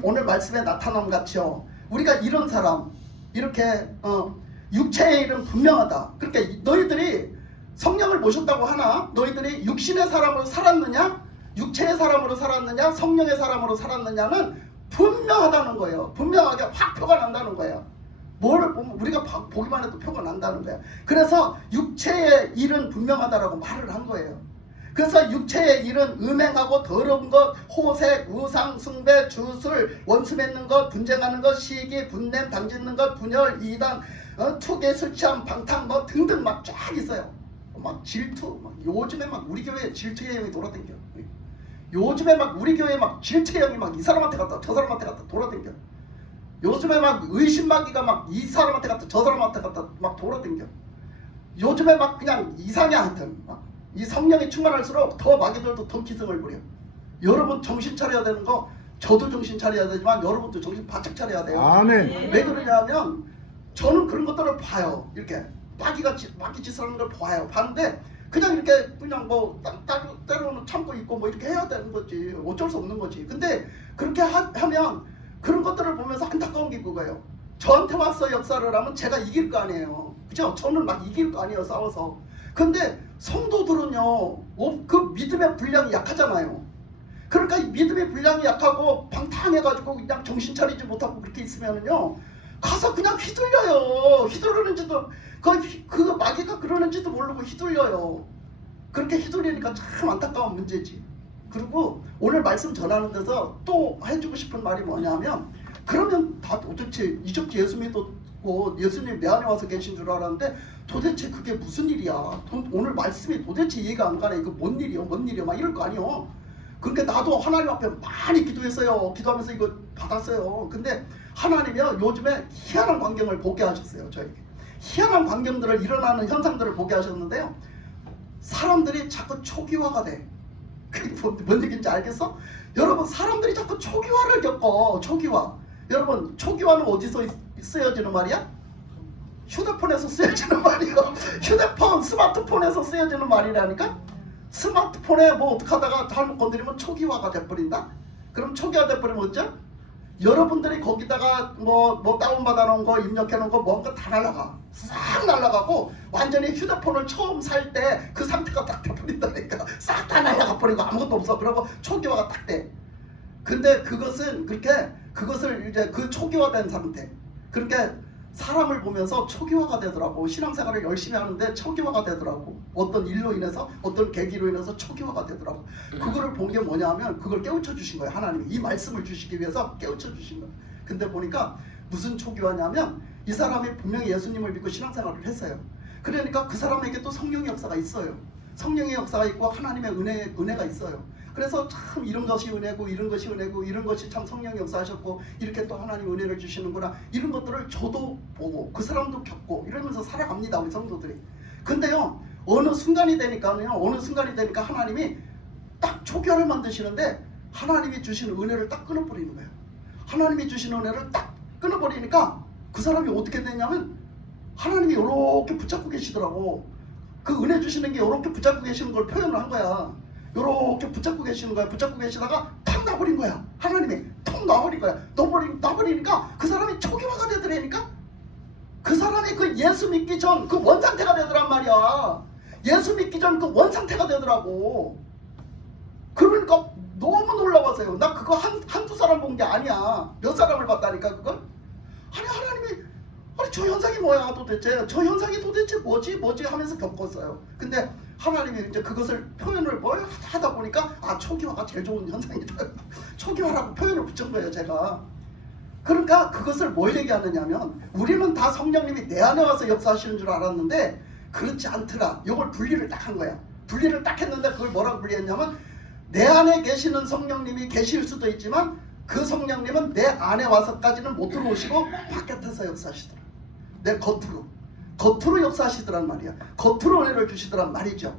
오늘 말씀에 나타남 같이요. 우리가 이런 사람, 이렇게 육체의 일은 분명하다. 그렇게 너희들이 성령을 모셨다고 하나 너희들이 육신의 사람으로 살았느냐, 육체의 사람으로 살았느냐, 성령의 사람으로 살았느냐는 분명하다는 거예요. 분명하게 확 표가 난다는 거예요. 뭐를 보면 우리가 보기만 해도 표가 난다는 거예요. 그래서 육체의 일은 분명하다라고 말을 한 거예요. 그래서 육체의 일은 음행하고 더러운 것, 호색, 우상, 숭배, 주술, 원수 맺는 것, 분쟁하는 것, 시기, 분냄, 당짓는 것, 분열, 이단, 투계, 술 취함, 방탕 뭐 등등 막 쫙 있어요. 막 질투, 요즘에 막 우리 교회에 질투의 영이 돌아다녀. 요즘에 막 우리 교회에 막 질투의 영이 막 이 사람한테 갔다 저 사람한테 갔다 돌아다녀. 요즘에 막 의심마귀가 막 이 사람한테 갔다 저 사람한테 갔다 막 돌아다녀. 요즘에 막 그냥 이상해. 하여튼 이 성령이 충만할수록 더 마귀들도 더 기승을 부려. 여러분 정신 차려야 되는 거, 저도 정신 차려야 되지만 여러분도 정신 바짝 차려야 돼요. 아멘. 왜 그러냐면 저는 그런 것들을 봐요. 이렇게 마귀 짓을 하는 걸 봐요. 봤는데 그냥 이렇게 그냥 뭐 때로는 참고 있고 뭐 이렇게 해야 되는 거지. 어쩔 수 없는 거지. 근데 그렇게 하면 그런 것들을 보면서 안타까운 게 그거예요. 저한테 와서 역사를 하면 제가 이길 거 아니에요. 그죠? 저는 막 이길 거 아니에요. 싸워서. 근데 성도들은요, 그 믿음의 분량이 약하잖아요. 그러니까 이 믿음의 분량이 약하고 방탕해가지고 그냥 정신 차리지 못하고 그렇게 있으면은요, 가서 그냥 휘둘려요. 휘두르는지도 그 마귀가 그러는지도 모르고 휘둘려요. 그렇게 휘둘리니까 참 안타까운 문제지. 그리고 오늘 말씀 전하는 데서 또 해주고 싶은 말이 뭐냐면, 그러면 다 도대체 이적지 예수 믿었고 예수님 내 안에 와서 계신 줄 알았는데 도대체 그게 무슨 일이야? 오늘 말씀이 도대체 이해가 안 가네. 이거 뭔 일이야? 뭔 일이야? 막 이럴 거 아니요. 그러니까 나도 하나님 앞에 많이 기도했어요. 기도하면서 이거 받았어요. 근데 하나님이요, 요즘에 희한한 광경을 보게 하셨어요. 저에게 희한한 광경들을, 일어나는 현상들을 보게 하셨는데요, 사람들이 자꾸 초기화가 돼. 그게 뭔 얘기인지 알겠어? 여러분, 사람들이 자꾸 초기화를 겪어. 초기화. 여러분, 초기화는 어디서 쓰여지는 말이야? 휴대폰에서 쓰여지는 말이요. 휴대폰, 스마트폰에서 쓰여지는 말이라니까? 스마트폰에 뭐 어떻게 하다가 잘못 건드리면 초기화가 돼버린다? 그럼 초기화 돼버리면 어쩌? 여러분들이 거기다가 뭐 다운받아 놓은 거, 입력해 놓은 거 뭔가 다 날아가. 싹 날아가고 완전히 휴대폰을 처음 살 때 그 상태가 딱 돼버린다니까. 싹 다 날아가 버리고 아무것도 없어. 그러고 초기화가 딱 돼. 근데 그것을 이제 그 초기화된 상태. 그렇게 사람을 보면서 초기화가 되더라고. 신앙생활을 열심히 하는데 초기화가 되더라고. 어떤 일로 인해서, 어떤 계기로 인해서 초기화가 되더라고. 그거를 본 게 뭐냐면 그걸 깨우쳐 주신 거예요. 하나님이 이 말씀을 주시기 위해서 깨우쳐 주신 거예요. 근데 보니까 무슨 초기화냐면 이 사람이 분명히 예수님을 믿고 신앙생활을 했어요. 그러니까 그 사람에게 또 성령의 역사가 있어요. 성령의 역사가 있고 하나님의 은혜가 있어요. 그래서 참 이런 것이 은혜고 이런 것이 은혜고 이런 것이 참 성령의 역사하셨고 이렇게 또 하나님 은혜를 주시는구나, 이런 것들을 저도 보고 그 사람도 겪고 이러면서 살아갑니다, 우리 성도들이. 근데요, 어느 순간이 되니까 하나님이 딱 초기화를 만드시는데 하나님이 주시는 은혜를 딱 끊어버리는 거예요. 하나님이 주시는 은혜를 딱 끊어버리니까 그 사람이 어떻게 되냐면 하나님이 이렇게 붙잡고 계시더라고. 그 은혜 주시는 게 이렇게 붙잡고 계시는 걸 표현을 한 거야. 요렇게 붙잡고 계시는 거야. 붙잡고 계시다가 탁 놔버린 거야. 하나님이 탁 놔버린 거야. 놔버리니까 그 사람이 초기화가 되더라니까. 그 사람이 그 예수 믿기 전 그 원상태가 되더란 말이야. 예수 믿기 전 그 원상태가 되더라고. 그러니까 너무 놀라워서요. 나 그거 한두 사람 본 게 아니야. 몇 사람을 봤다니까 그걸. 아니 하나님이, 아니 저 현상이 뭐야 도대체, 저 현상이 도대체 뭐지 하면서 겪었어요. 근데 하나님이 이제 그것을 표현을 하다 보니까 초기화가 제일 좋은 현상이다. 초기화라고 표현을 붙인 거예요, 제가. 그러니까 그것을 뭘 얘기하느냐면 우리는 다 성령님이 내 안에 와서 역사하시는 줄 알았는데 그렇지 않더라. 이걸 분리를 딱 한 거야. 분리를 딱 했는데 그걸 뭐라고 분리했냐면 내 안에 계시는 성령님이 계실 수도 있지만 그 성령님은 내 안에 와서까지는 못 들어오시고 바깥에서 역사하시더라. 내 겉으로 역사하시더란 말이야. 겉으로 은혜를 주시더란 말이죠.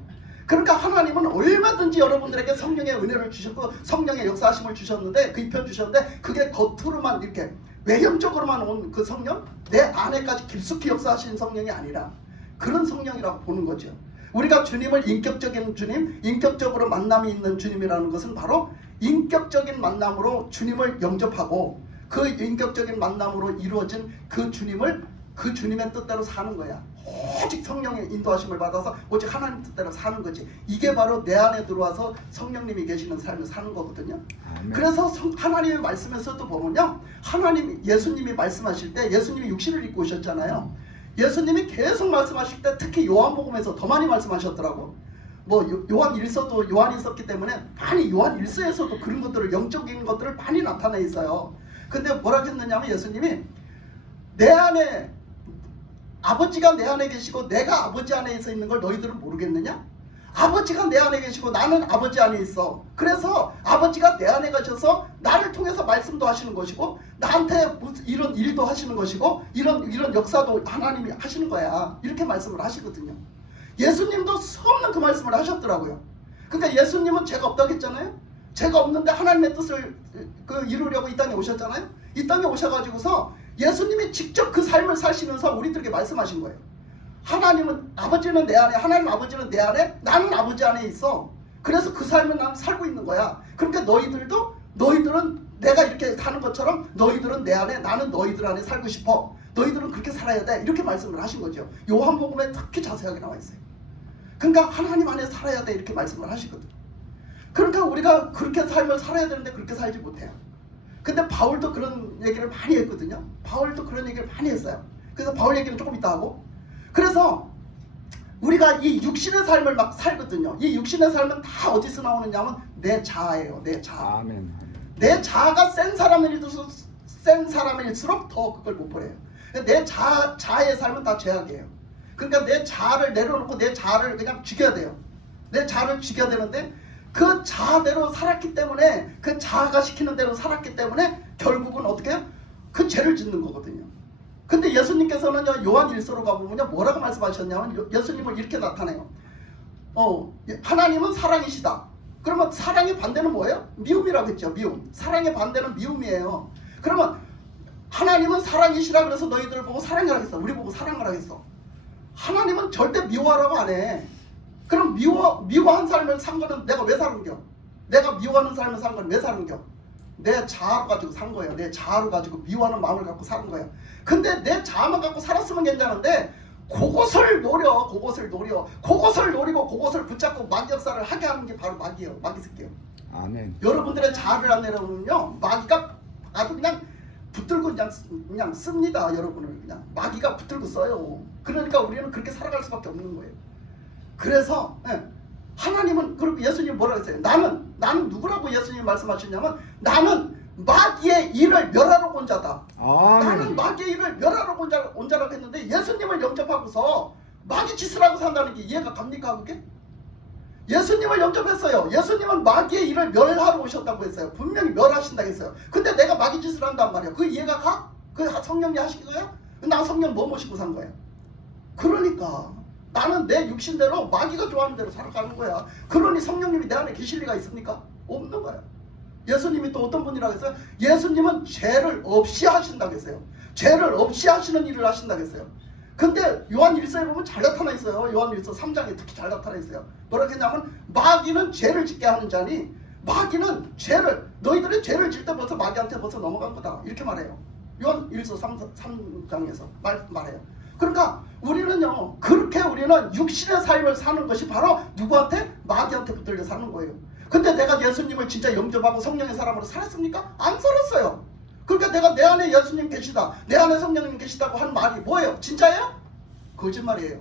그러니까 하나님은 얼마든지 여러분들에게 성령의 은혜를 주셨고 성령의 역사하심을 주셨는데, 그 입혀 주셨는데 그게 겉으로만 이렇게 외형적으로만 온 그 성령, 내 안에까지 깊숙이 역사하신 성령이 아니라 그런 성령이라고 보는 거죠. 우리가 주님을 인격적인 주님, 인격적으로 만남이 있는 주님이라는 것은 바로 인격적인 만남으로 주님을 영접하고 그 인격적인 만남으로 이루어진 그 주님의 뜻대로 사는 거야. 오직 성령의 인도하심을 받아서 오직 하나님 뜻대로 사는 거지. 이게 바로 내 안에 들어와서 성령님이 계시는 삶을 사는 거거든요. 아멘. 그래서 하나님의 말씀에서도 보면요, 예수님이 말씀하실 때 예수님이 육신을 입고 오셨잖아요. 예수님이 계속 말씀하실 때 특히 요한복음에서 더 많이 말씀하셨더라고. 뭐 요한 1서도 요한이 있었기 때문에 많이 요한 1서에서도 그런 것들을, 영적인 것들을 많이 나타내 있어요. 근데 뭐라 했느냐면 예수님이 내 안에 아버지가 내 안에 계시고 내가 아버지 안에 있는 걸 너희들은 모르겠느냐? 아버지가 내 안에 계시고 나는 아버지 안에 있어. 그래서 아버지가 내 안에 가셔서 나를 통해서 말씀도 하시는 것이고 나한테 이런 일도 하시는 것이고 이런 역사도 하나님이 하시는 거야. 이렇게 말씀을 하시거든요. 예수님도 수없는 그 말씀을 하셨더라고요. 그러니까 예수님은 죄가 없다고 했잖아요. 죄가 없는데 하나님의 뜻을 이루려고 이 땅에 오셨잖아요. 이 땅에 오셔가지고서 예수님이 직접 그 삶을 사시면서 우리들에게 말씀하신 거예요. 하나님은 아버지는 내 안에, 하나님 아버지는 내 안에, 나는 아버지 안에 있어. 그래서 그 삶을 나는 살고 있는 거야. 그러니까 너희들은 내가 이렇게 사는 것처럼 너희들은 내 안에, 나는 너희들 안에 살고 싶어. 너희들은 그렇게 살아야 돼. 이렇게 말씀을 하신 거죠. 요한복음에 특히 자세하게 나와 있어요. 그러니까 하나님 안에 살아야 돼. 이렇게 말씀을 하시거든. 그러니까 우리가 그렇게 삶을 살아야 되는데 그렇게 살지 못해요. 근데 바울도 그런 얘기를 많이 했거든요. 바울도 그런 얘기를 많이 했어요. 그래서 바울 얘기는 조금 이따 하고. 그래서 우리가 이 육신의 삶을 막 살거든요. 이 육신의 삶은 다 어디서 나오느냐면 내 자아예요. 내 자아. 아멘. 내 자아가 센 사람일수록 더 그걸 못 버려요. 내 자아의 삶은 다 죄악이에요. 그러니까 내 자아를 내려놓고 내 자아를 그냥 죽여야 돼요. 내 자아를 죽여야 되는데 그 자아대로 살았기 때문에, 그 자아가 시키는 대로 살았기 때문에 결국은 어떻게 해요? 그 죄를 짓는 거거든요. 근데 예수님께서는요, 요한 1서로 가보면요, 뭐라고 말씀하셨냐면 예수님을 이렇게 나타내요. 하나님은 사랑이시다. 그러면 사랑의 반대는 뭐예요? 미움이라고 했죠. 미움. 사랑의 반대는 미움이에요. 그러면 하나님은 사랑이시라 그래서 너희들을 보고 사랑을 하겠어. 우리 보고 사랑을 하겠어. 하나님은 절대 미워하라고 안 해. 그럼 미워한 삶을 산 거는 내가 왜 사는겨? 내가 미워하는 삶을 산 거는 왜 사는겨? 내 자아를 가지고 산 거예요. 내 자아를 가지고 미워하는 마음을 갖고 사는 거예요. 근데 내 자아만 갖고 살았으면 괜찮은데 그것을 노리고 그것을 붙잡고 마귀 역사를 하게 하는 게 바로 마귀예요. 마귀 새끼예요. 아멘. 여러분들의 자아를 안 내려오면요, 마귀가 아주 그냥 붙들고 그냥 씁니다. 여러분을 그냥 마귀가 붙들고 써요. 그러니까 우리는 그렇게 살아갈 수밖에 없는 거예요. 그래서 하나님은, 그리고 예수님이 뭐라고 했어요? 나는 누구라고 예수님이 말씀하셨냐면 나는 마귀의 일을 멸하러 온 자다. 아멘. 나는 마귀의 일을 멸하러 온 자라고 했는데 예수님을 영접하고서 마귀 짓을 하고 산다는 게 이해가 갑니까? 그게? 예수님을 영접했어요. 예수님은 마귀의 일을 멸하러 오셨다고 했어요. 분명히 멸하신다고 했어요. 근데 내가 마귀 짓을 한단 말이에요. 그 이해가 가? 그 성령이 하신 거예요? 나 성령 뭐 모시고 산 거예요? 그러니까 나는 내 육신대로 마귀가 좋아하는 대로 살아가는 거야. 그러니 성령님이 내 안에 계실 리가 있습니까? 없는 거야. 예수님이 또 어떤 분이라고 했어요? 예수님은 죄를 없이 하신다고 했어요. 죄를 없이 하시는 일을 하신다고 했어요. 근데 요한 1서에 보면 잘 나타나 있어요. 요한 1서 3장에 특히 잘 나타나 있어요. 뭐라고 했냐면 마귀는 죄를 짓게 하는 자니, 마귀는 너희들이 죄를 질 때 벌써 마귀한테 벌써 넘어간 거다. 이렇게 말해요. 요한 1서 3장에서 말해요. 그러니까 우리는요, 그렇게 우리는 육신의 삶을 사는 것이 바로 누구한테? 마귀한테 붙들려 사는 거예요. 근데 내가 예수님을 진짜 영접하고 성령의 사람으로 살았습니까? 안 살았어요. 그러니까 내가 내 안에 예수님 계시다, 내 안에 성령님 계시다고 하는 말이 뭐예요? 진짜예요? 거짓말이에요.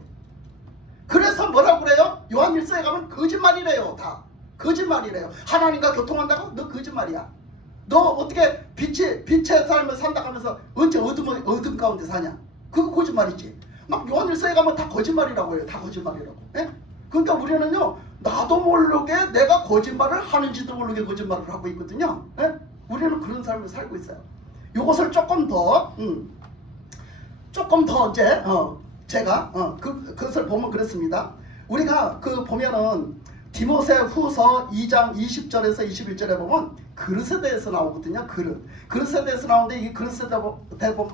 그래서 뭐라고 그래요? 요한 1서에 가면 거짓말이래요. 다 거짓말이래요. 하나님과 교통한다고? 너 거짓말이야. 너 어떻게 빛의 삶을 산다 하면서 언제 어둠 가운데 사냐? 그거 거짓말이지. 막 요한 1서에 가면 다 거짓말이라고 해요. 다 거짓말이라고. 예? 그러니까 우리는요, 나도 모르게 내가 거짓말을 하는지도 모르게 거짓말을 하고 있거든요. 예? 우리는 그런 삶을 살고 있어요. 이것을 조금 더 이제 제가 그것을 보면 그렇습니다. 우리가 보면은 디모세 후서 2장 20절에서 21절에 보면 그릇에 대해서 나오거든요. 그릇에 대해서 나오는데 이 그릇에 대해서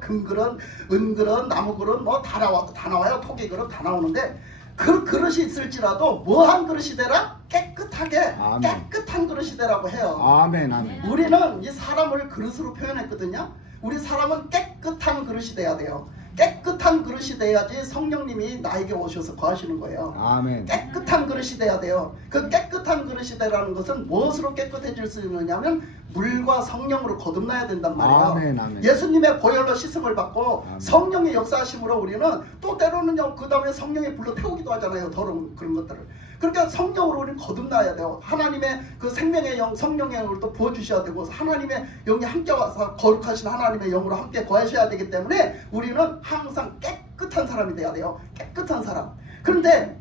금그릇, 은그릇, 나무그릇 뭐 다 나와요. 토기그릇 다 나오는데 그 그릇이 있을지라도 뭐한 그릇이 되라? 깨끗하게 아멘. 깨끗한 그릇이 되라고 해요. 아멘. 아멘. 우리는 이 사람을 그릇으로 표현했거든요. 우리 사람은 깨끗한 그릇이 돼야 돼요. 깨끗한 그릇이 돼야지 성령님이 나에게 오셔서 거하시는 거예요. 아멘. 깨끗한 그릇이 돼야 돼요. 그 깨끗한 그릇이 되라는 것은 무엇으로 깨끗해질 수 있느냐면 물과 성령으로 거듭나야 된단 말이에요. 아멘. 아멘. 예수님의 보혈로 씻음을 받고 아멘. 성령의 역사하심으로 우리는 또 때로는요 그 다음에 성령의 불로 태우기도 하잖아요. 더러운 그런 것들을. 그러니까 성령으로 우리는 거듭나야 돼요. 하나님의 그 생명의 영, 성령의 영을 또 부어주셔야 되고 하나님의 영이 함께 와서 거룩하신 하나님의 영으로 함께 거하셔야 되기 때문에 우리는 항상 깨끗한 사람이 돼야 돼요. 깨끗한 사람. 그런데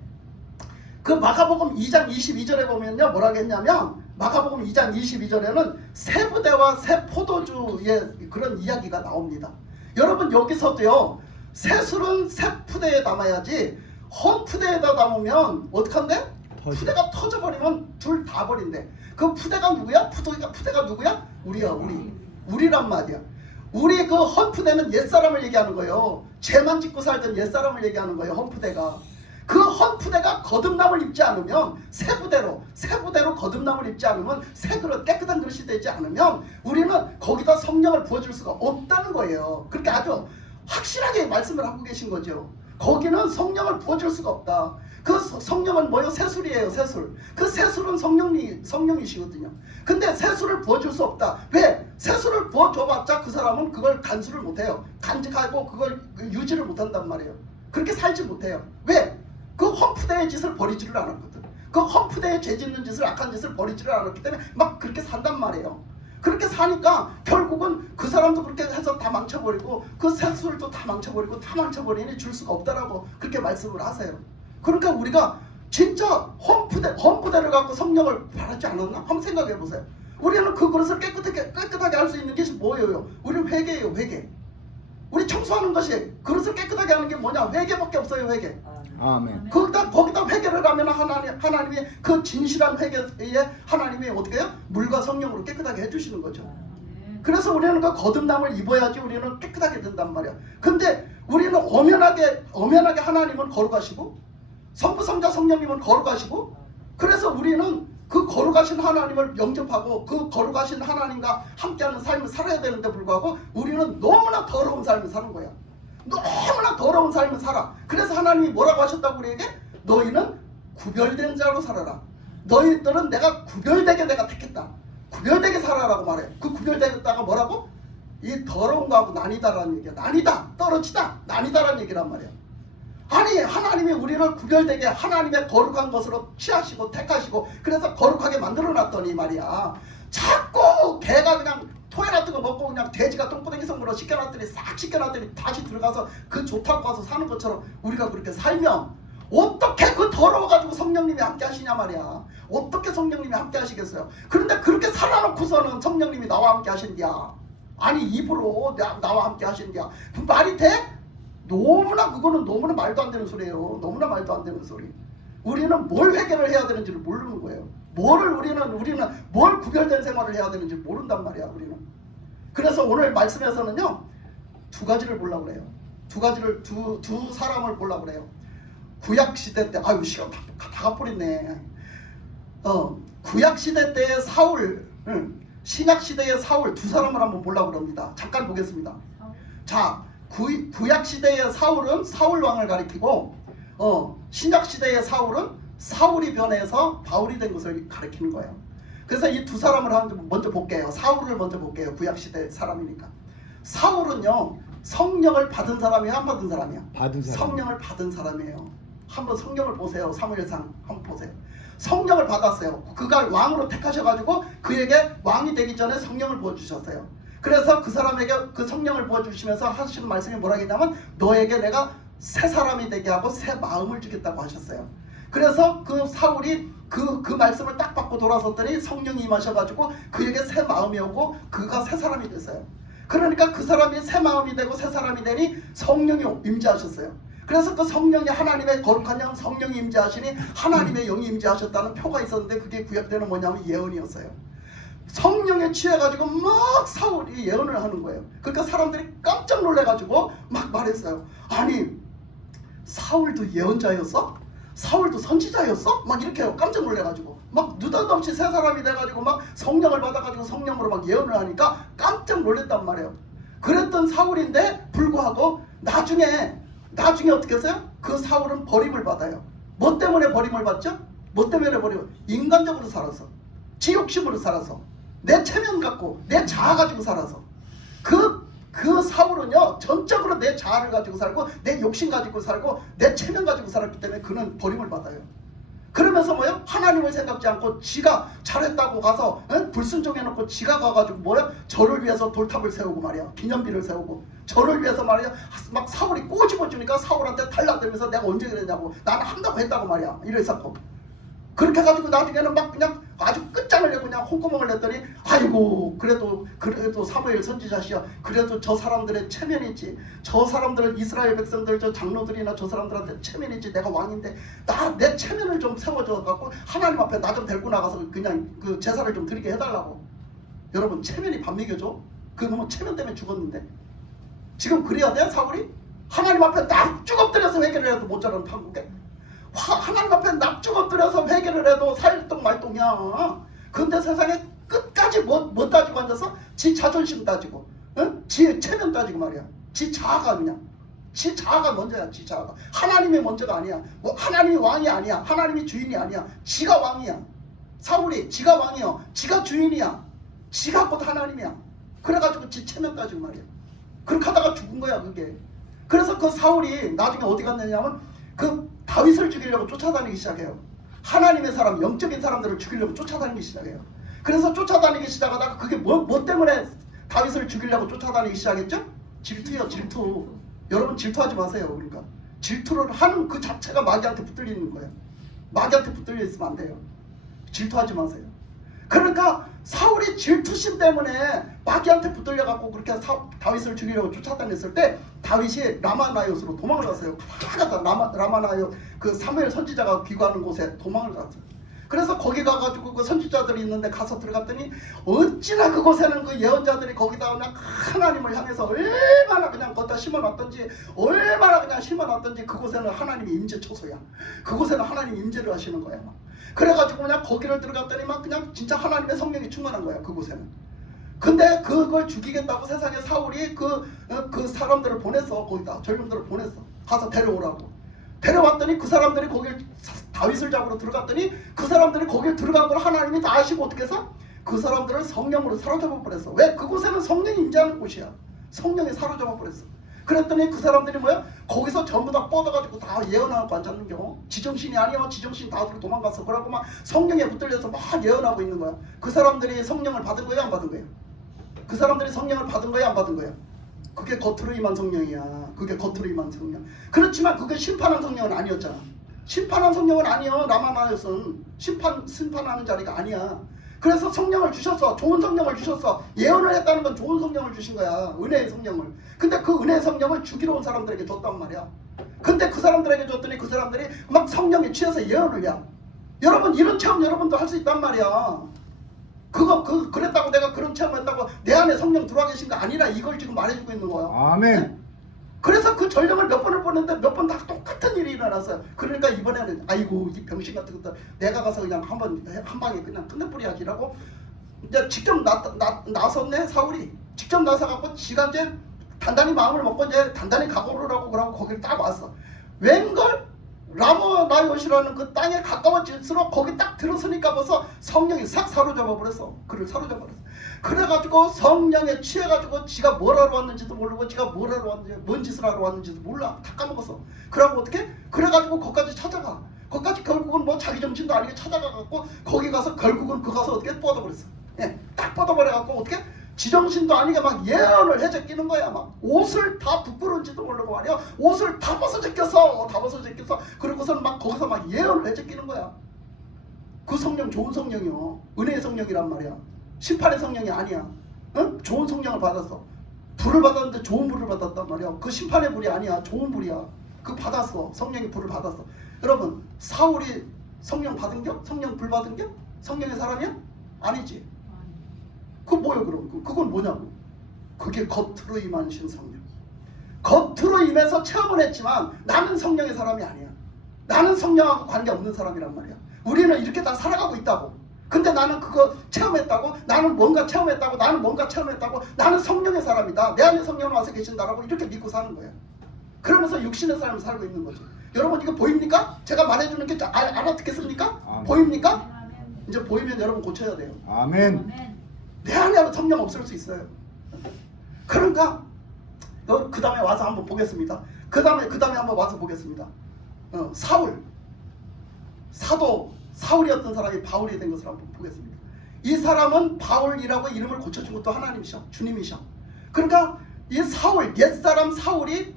그 마가복음 2장 22절에 보면요 뭐라고 했냐면 마가복음 2장 22절에는 새 부대와 새 포도주의 그런 이야기가 나옵니다. 여러분 여기서도요 새 술은 새 푸대에 담아야지 헌 푸대에다 담으면 어떡한데? 푸대가 터져버리면 둘 다 버린대. 그 푸대가 누구야? 푸대가 누구야? 우리야. 우리란 말이야. 우리 그 헌 푸대는 옛사람을 얘기하는 거예요. 죄만 짓고 살던 옛사람을 얘기하는 거예요. 헌 푸대가. 그 헌 푸대가 거듭남을 입지 않으면 새 부대로 거듭남을 입지 않으면 새 그릇 깨끗한 그릇이 되지 않으면 우리는 거기다 성령을 부어줄 수가 없다는 거예요. 그렇게 아주 확실하게 말씀을 하고 계신 거죠. 거기는 성령을 부어줄 수가 없다. 그 성령은 뭐예요? 새술이에요. 새술. 그 새술은 성령이시거든요. 근데 새술을 부어줄 수 없다. 왜? 새술을 부어줘봤자 그 사람은 그걸 간수를 못해요. 간직하고 그걸 유지를 못한단 말이에요. 그렇게 살지 못해요. 왜? 그 험푸대의 짓을 버리지를 않았거든. 그 험푸대의 죄 짓는 짓을 악한 짓을 버리지를 않았기 때문에 막 그렇게 산단 말이에요. 그렇게 사니까 결국은 그 사람도 그렇게 해서 다 망쳐버리고 그 새술도 다 망쳐버리니 줄 수가 없다라고 그렇게 말씀을 하세요. 그러니까 우리가 진짜 험푸대를 갖고 성령을 바라지 않았나? 한번 생각해 보세요. 우리는 그 그릇을 깨끗하게 할 수 있는 것이 뭐예요? 우리는 회개예요. 회개. 우리 청소하는 것이 그릇을 깨끗하게 하는 게 뭐냐? 회개밖에 없어요. 회개. 아멘. 거기다 회개를 하면 하나님이 그 진실한 회개에 하나님이 어떻게 해요? 물과 성령으로 깨끗하게 해주시는 거죠. 그래서 우리는 그 거듭남을 입어야지 우리는 깨끗하게 된단 말이야. 근데 우리는 엄연하게 하나님은 거룩하시고 성부 성자 성령님은 거룩하시고 그래서 우리는 그 거룩하신 하나님을 영접하고 그 거룩하신 하나님과 함께하는 삶을 살아야 되는데 불구하고 우리는 너무나 더러운 삶을 사는 거야. 너무나 더러운 삶을 살아. 그래서 하나님이 뭐라고 하셨다고 우리에게? 너희는 구별된 자로 살아라. 너희들은 내가 구별되게 내가 택했다. 구별되게 살아라고 말해. 그 구별되겠다가 뭐라고? 이 더러운 거하고 나뉘다라는 얘기야. 나뉘다, 떨어지다, 나뉘다라는 얘기란 말이야. 아니 하나님이 우리를 구별되게 하나님의 거룩한 것으로 취하시고 택하시고 그래서 거룩하게 만들어놨더니 말이야. 자꾸 개가 그냥 토해 같은 거 먹고 그냥 돼지가 똥구덩이 성으로 씻겨놨더니 싹 씻겨놨더니 다시 들어가서 그 좋다고 와서 사는 것처럼 우리가 그렇게 살면 어떻게 그 더러워가지고 성령님이 함께 하시냐 말이야. 어떻게 성령님이 함께 하시겠어요? 그런데 그렇게 살아놓고서는 성령님이 나와 함께 하신디야. 아니 입으로 나와 함께 하신디야. 그 말이 돼? 그거는 너무나 말도 안 되는 소리예요. 너무나 말도 안 되는 소리. 우리는 뭘 회개를 해야 되는지를 모르는 거예요. 우리는 뭘 구별된 생활을 해야 되는지 모른단 말이야. 우리는. 그래서 오늘 말씀에서는요 두 가지를 보려고 그래요. 두 사람을 보려고 그래요. 구약 시대 때 시간 다 가버렸네. 구약 시대 때의 사울, 신약 시대의 사울 두 사람을 한번 보려고 합니다. 잠깐 보겠습니다. 자, 구약 시대의 사울은 사울 왕을 가리키고 신약 시대의 사울은 사울이 변해서 바울이 된 것을 가리키는 거예요. 그래서 이 두 사람을 먼저 볼게요. 사울을 먼저 볼게요. 구약 시대 사람이니까. 사울은요 성령을 받은 사람이야, 안 받은 사람이야? 받은 사람. 성령을 받은 사람이에요. 한번 성령을 보세요. 사무엘상 한번 보세요. 성령을 받았어요. 그가 왕으로 택하셔가지고 그에게 왕이 되기 전에 성령을 부어주셨어요. 그래서 그 사람에게 그 성령을 부어주시면서 하시는 말씀이 뭐라 했냐면 너에게 내가 새 사람이 되게 하고 새 마음을 주겠다고 하셨어요. 그래서 그 사울이 그 말씀을 딱 받고 돌아섰더니 성령이 임하셔가지고 그에게 새 마음이 오고 그가 새 사람이 됐어요. 그러니까 그 사람이 새 마음이 되고 새 사람이 되니 성령이 임재하셨어요. 그래서 그 성령이 하나님의 거룩한 영 성령이 임재하시니 하나님의 영이 임재하셨다는 표가 있었는데 그게 구약 때는 뭐냐면 예언이었어요. 성령에 취해가지고 막 사울이 예언을 하는 거예요. 그러니까 사람들이 깜짝 놀래가지고 막 말했어요. 아니 사울도 예언자였어? 사울도 선지자였어? 막 이렇게 깜짝 놀래가지고 막 느닷없이 새 사람이 돼가지고 막 성령을 받아가지고 성령으로 막 예언을 하니까 깜짝 놀랬단 말이에요. 그랬던 사울인데 불구하고 나중에 어떻게 했어요? 그 사울은 버림을 받아요. 뭐 때문에 버림을 받죠? 뭐 때문에 버림을? 인간적으로 살아서, 지 욕심으로 살아서, 내 체면 갖고, 내 자아 가지고 살아서. 그 사울은요, 전적으로 내 자아를 가지고 살고, 내 욕심 가지고 살고, 내 체면 가지고 살았기 때문에 그는 버림을 받아요. 그러면서 뭐요? 하나님을 생각지 않고 지가 잘했다고 가서 불순종해놓고 지가 가가지고 뭐야? 저를 위해서 돌탑을 세우고 말이야. 기념비를 세우고 저를 위해서 말이야. 막 사울이 꼬집어주니까 사울한테 달라들면서 내가 언제 그랬냐고 나는 한다고 했다고 말이야. 이랬었고 그렇게 해가지고 나중에는 막 그냥 아주 끝장을 내고 그냥 콧구멍을 냈더니 아이고 그래도 사무엘 선지자시여 그래도 저 사람들의 체면이지 저 사람들 이스라엘 백성들 저 장로들이나 저 사람들한테 체면이지 내가 왕인데 내 체면을 좀 세워줘 갖고 하나님 앞에 나 좀 데리고 나가서 그냥 그 제사를 좀 드리게 해달라고. 여러분 체면이 밥 먹여줘? 그놈은 체면 때문에 죽었는데 지금 그래야 돼 사울이? 하나님 앞에 납죽 엎드려서 회개를 해도 모자란 판국에 하나님 앞에 납죽 엎드려서 회개를 해도 살똥 말똥이야. 근데 세상에 끝까지 뭐 따지고 앉아서? 지 자존심 따지고 지 체면 따지고 말이야. 지 자아가 그냥 지 자아가 먼저야. 지 자아가 하나님이 먼저가 아니야. 하나님이 왕이 아니야. 하나님이 주인이 아니야. 지가 왕이야. 사울이 지가 왕이야. 지가 주인이야. 지가 곧 하나님이야. 그래가지고 지 체면 따지고 말이야. 그렇게 하다가 죽은 거야 그게. 그래서 그 사울이 나중에 어디 갔느냐면 그 다윗을 죽이려고 쫓아다니기 시작해요. 하나님의 사람, 영적인 사람들을 죽이려고 쫓아다니기 시작해요. 그래서 쫓아다니기 시작하다가 그게 뭐 때문에 다윗을 죽이려고 쫓아다니기 시작했죠? 질투요, 질투. 여러분 질투하지 마세요. 그러니까 질투를 하는 그 자체가 마귀한테 붙들리는 거예요. 마귀한테 붙들려 있으면 안 돼요. 질투하지 마세요. 그러니까 사울이 질투심 때문에 마귀한테 붙들려갖고 그렇게 다윗을 죽이려고 쫓아다녔을 때 다윗이 라마나요스로 도망을 갔어요. 라마나요 그 사무엘 선지자가 귀구하는 곳에 도망을 갔어요. 그래서 거기 가가지고 그 선지자들이 있는데 가서 들어갔더니 어찌나 그곳에는 그 예언자들이 거기다 그냥 하나님을 향해서 얼마나 그냥 걷다 심어놨던지 얼마나 그냥 심어놨던지 그곳에는 하나님이 임재 초소야. 그곳에는 하나님 임재를 하시는 거야. 그래가지고 그냥 거기를 들어갔더니 막 그냥 진짜 하나님의 성령이 충만한 거야 그곳에는. 근데 그걸 죽이겠다고 세상에 사울이 그 사람들을 보냈어. 거기다 젊은들을 보냈어. 가서 데려오라고. 데려왔더니 그 사람들이 거길 다윗을 잡으러 들어갔더니 그 사람들이 거길 들어간 걸 하나님이 다 아시고 어떻게 해서 그 사람들을 성령으로 사로잡아 버렸어. 왜? 그곳에는 성령이 임재하는 곳이야. 성령이 사로잡아 버렸어. 그랬더니 그 사람들이 뭐야? 거기서 전부 다 뻗어가지고 다 예언하고 앉았는 경우 지정신이 아니야. 지정신 다 들고 도망갔어. 그러고 막 성령에 붙들려서 막 예언하고 있는 거야. 그 사람들이 성령을 받은 거야? 안 받은 거야? 그 사람들이 성령을 받은 거야? 안 받은 거야? 그게 겉으로 임한 성령이야. 그게 겉으로 임한 성령. 그렇지만 그게 심판한 성령은 아니었잖아. 심판한 성령은 아니야. 라마나요스는 심판하는 자리가 아니야. 그래서 성령을 주셨어. 좋은 성령을 주셨어. 예언을 했다는 건 좋은 성령을 주신 거야. 은혜의 성령을. 근데 그 은혜의 성령을 죽이러 온 사람들에게 줬단 말이야. 근데 그 사람들에게 줬더니 그 사람들이 막 성령에 취해서 예언을 해. 여러분 이런 체험 여러분도 할 수 있단 말이야. 그랬다고 내가 그런 체험했다고 내 안에 성령 들어와 계신 거 아니라 이걸 지금 말해주고 있는 거야. 아멘. 네? 그래서 그 전령을 몇 번을 보냈는데 몇 번 다 똑같은 일이 일어났어요. 그러니까 이번에는 아이고 이 병신 같은 것들 내가 가서 그냥 한 방에 그냥 끝내버려야지라고 이제 직접 나섰네 사울이. 직접 나서갖고 지가 이제 단단히 마음을 먹고 이제 단단히 각오를 하고 그러고 거기를 딱 왔어. 웬걸 라마나요시라는 그 땅에 가까워질수록 거기 딱 들어서니까 벌써 성령이 싹 사로잡아 버렸어. 그를 사로잡아 버렸어. 그래가지고 성령에 취해가지고 지가 뭘 하러 왔는지도 모르고 지가 뭘 하러 왔는지 뭔 짓을 하러 왔는지도 몰라. 다 까먹었어. 그러고 어떻게? 그래가지고 거기까지 찾아가. 거기까지 결국은 뭐 자기 정신도 아니게 찾아가갖고 거기 가서 결국은 그 가서 어떻게 뻗어버렸어. 예, 딱 뻗어버려갖고 어떻게? 지정신도 아니게 막 예언을 해제 끼는 거야. 막 옷을 다 부끄러운지도 모르고 말이야. 옷을 다 벗어 제껴서 그리고서는 막 거기서 막 예언을 해제 끼는 거야. 그 성령 좋은 성령이요. 은혜의 성령이란 말이야. 심판의 성령이 아니야. 응? 좋은 성령을 받았어. 불을 받았는데 좋은 불을 받았단 말이야. 그 심판의 불이 아니야. 좋은 불이야. 그 받았어. 성령이 불을 받았어. 여러분 사울이 성령 받은겨? 성령 불 받은겨? 성령의 사람이야? 아니지. 그거 뭐예요 그럼? 그건 뭐냐고? 그게 겉으로 임하신 성령. 겉으로 임해서 체험을 했지만 나는 성령의 사람이 아니야. 나는 성령하고 관계없는 사람이란 말이야. 우리는 이렇게 다 살아가고 있다고. 근데 나는 그거 체험했다고, 나는 뭔가 체험했다고, 나는 뭔가 체험했다고, 나는 성령의 사람이다, 내 안에 성령 와서 계신다라고 이렇게 믿고 사는 거예요. 그러면서 육신의 삶을 살고 있는 거지. 여러분 이거 보입니까? 제가 말해주는 게 알아듣겠습니까? 아멘. 보입니까? 이제 보이면 여러분 고쳐야 돼요. 아멘. 내 안에 성령 없을 수 있어요. 그러니까 그 다음에 와서 한번 보겠습니다. 그 다음에 한번 와서 보겠습니다. 사도 사울이었던 사람이 바울이 된 것을 한번 보겠습니다. 이 사람은 바울이라고 이름을 고쳐준 것도 하나님이셔, 주님이셔. 그러니까 이 사울, 옛사람 사울이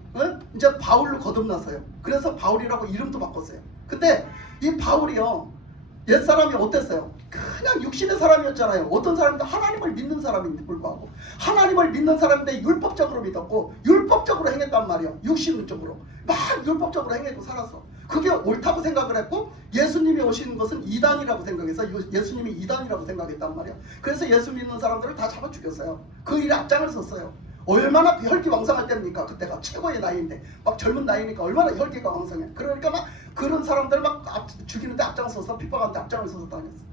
이제 바울로 거듭났어요. 그래서 바울이라고 이름도 바꿨어요. 근데 이 바울이요, 옛사람이 어땠어요? 그냥 육신의 사람이었잖아요. 어떤 사람인데 하나님을 믿는 사람인데 불구하고, 하나님을 믿는 사람인데 율법적으로 믿었고 율법적으로 행했단 말이에요. 육신적으로 막 율법적으로 행했고 살았어. 그게 옳다고 생각을 했고, 예수님이 오시는 것은 이단이라고 생각해서 예수님이 이단이라고 생각했단 말이에요. 그래서 예수 믿는 사람들을 다 잡아 죽였어요. 그 일에 앞장을 섰어요. 얼마나 혈기왕성할 때입니까? 그때가 최고의 나이인데, 막 젊은 나이니까 얼마나 혈기가 왕성해. 그러니까 막 그런 사람들 막 죽이는데 앞장서서, 핍박하는데 앞장을 서서 다녔어.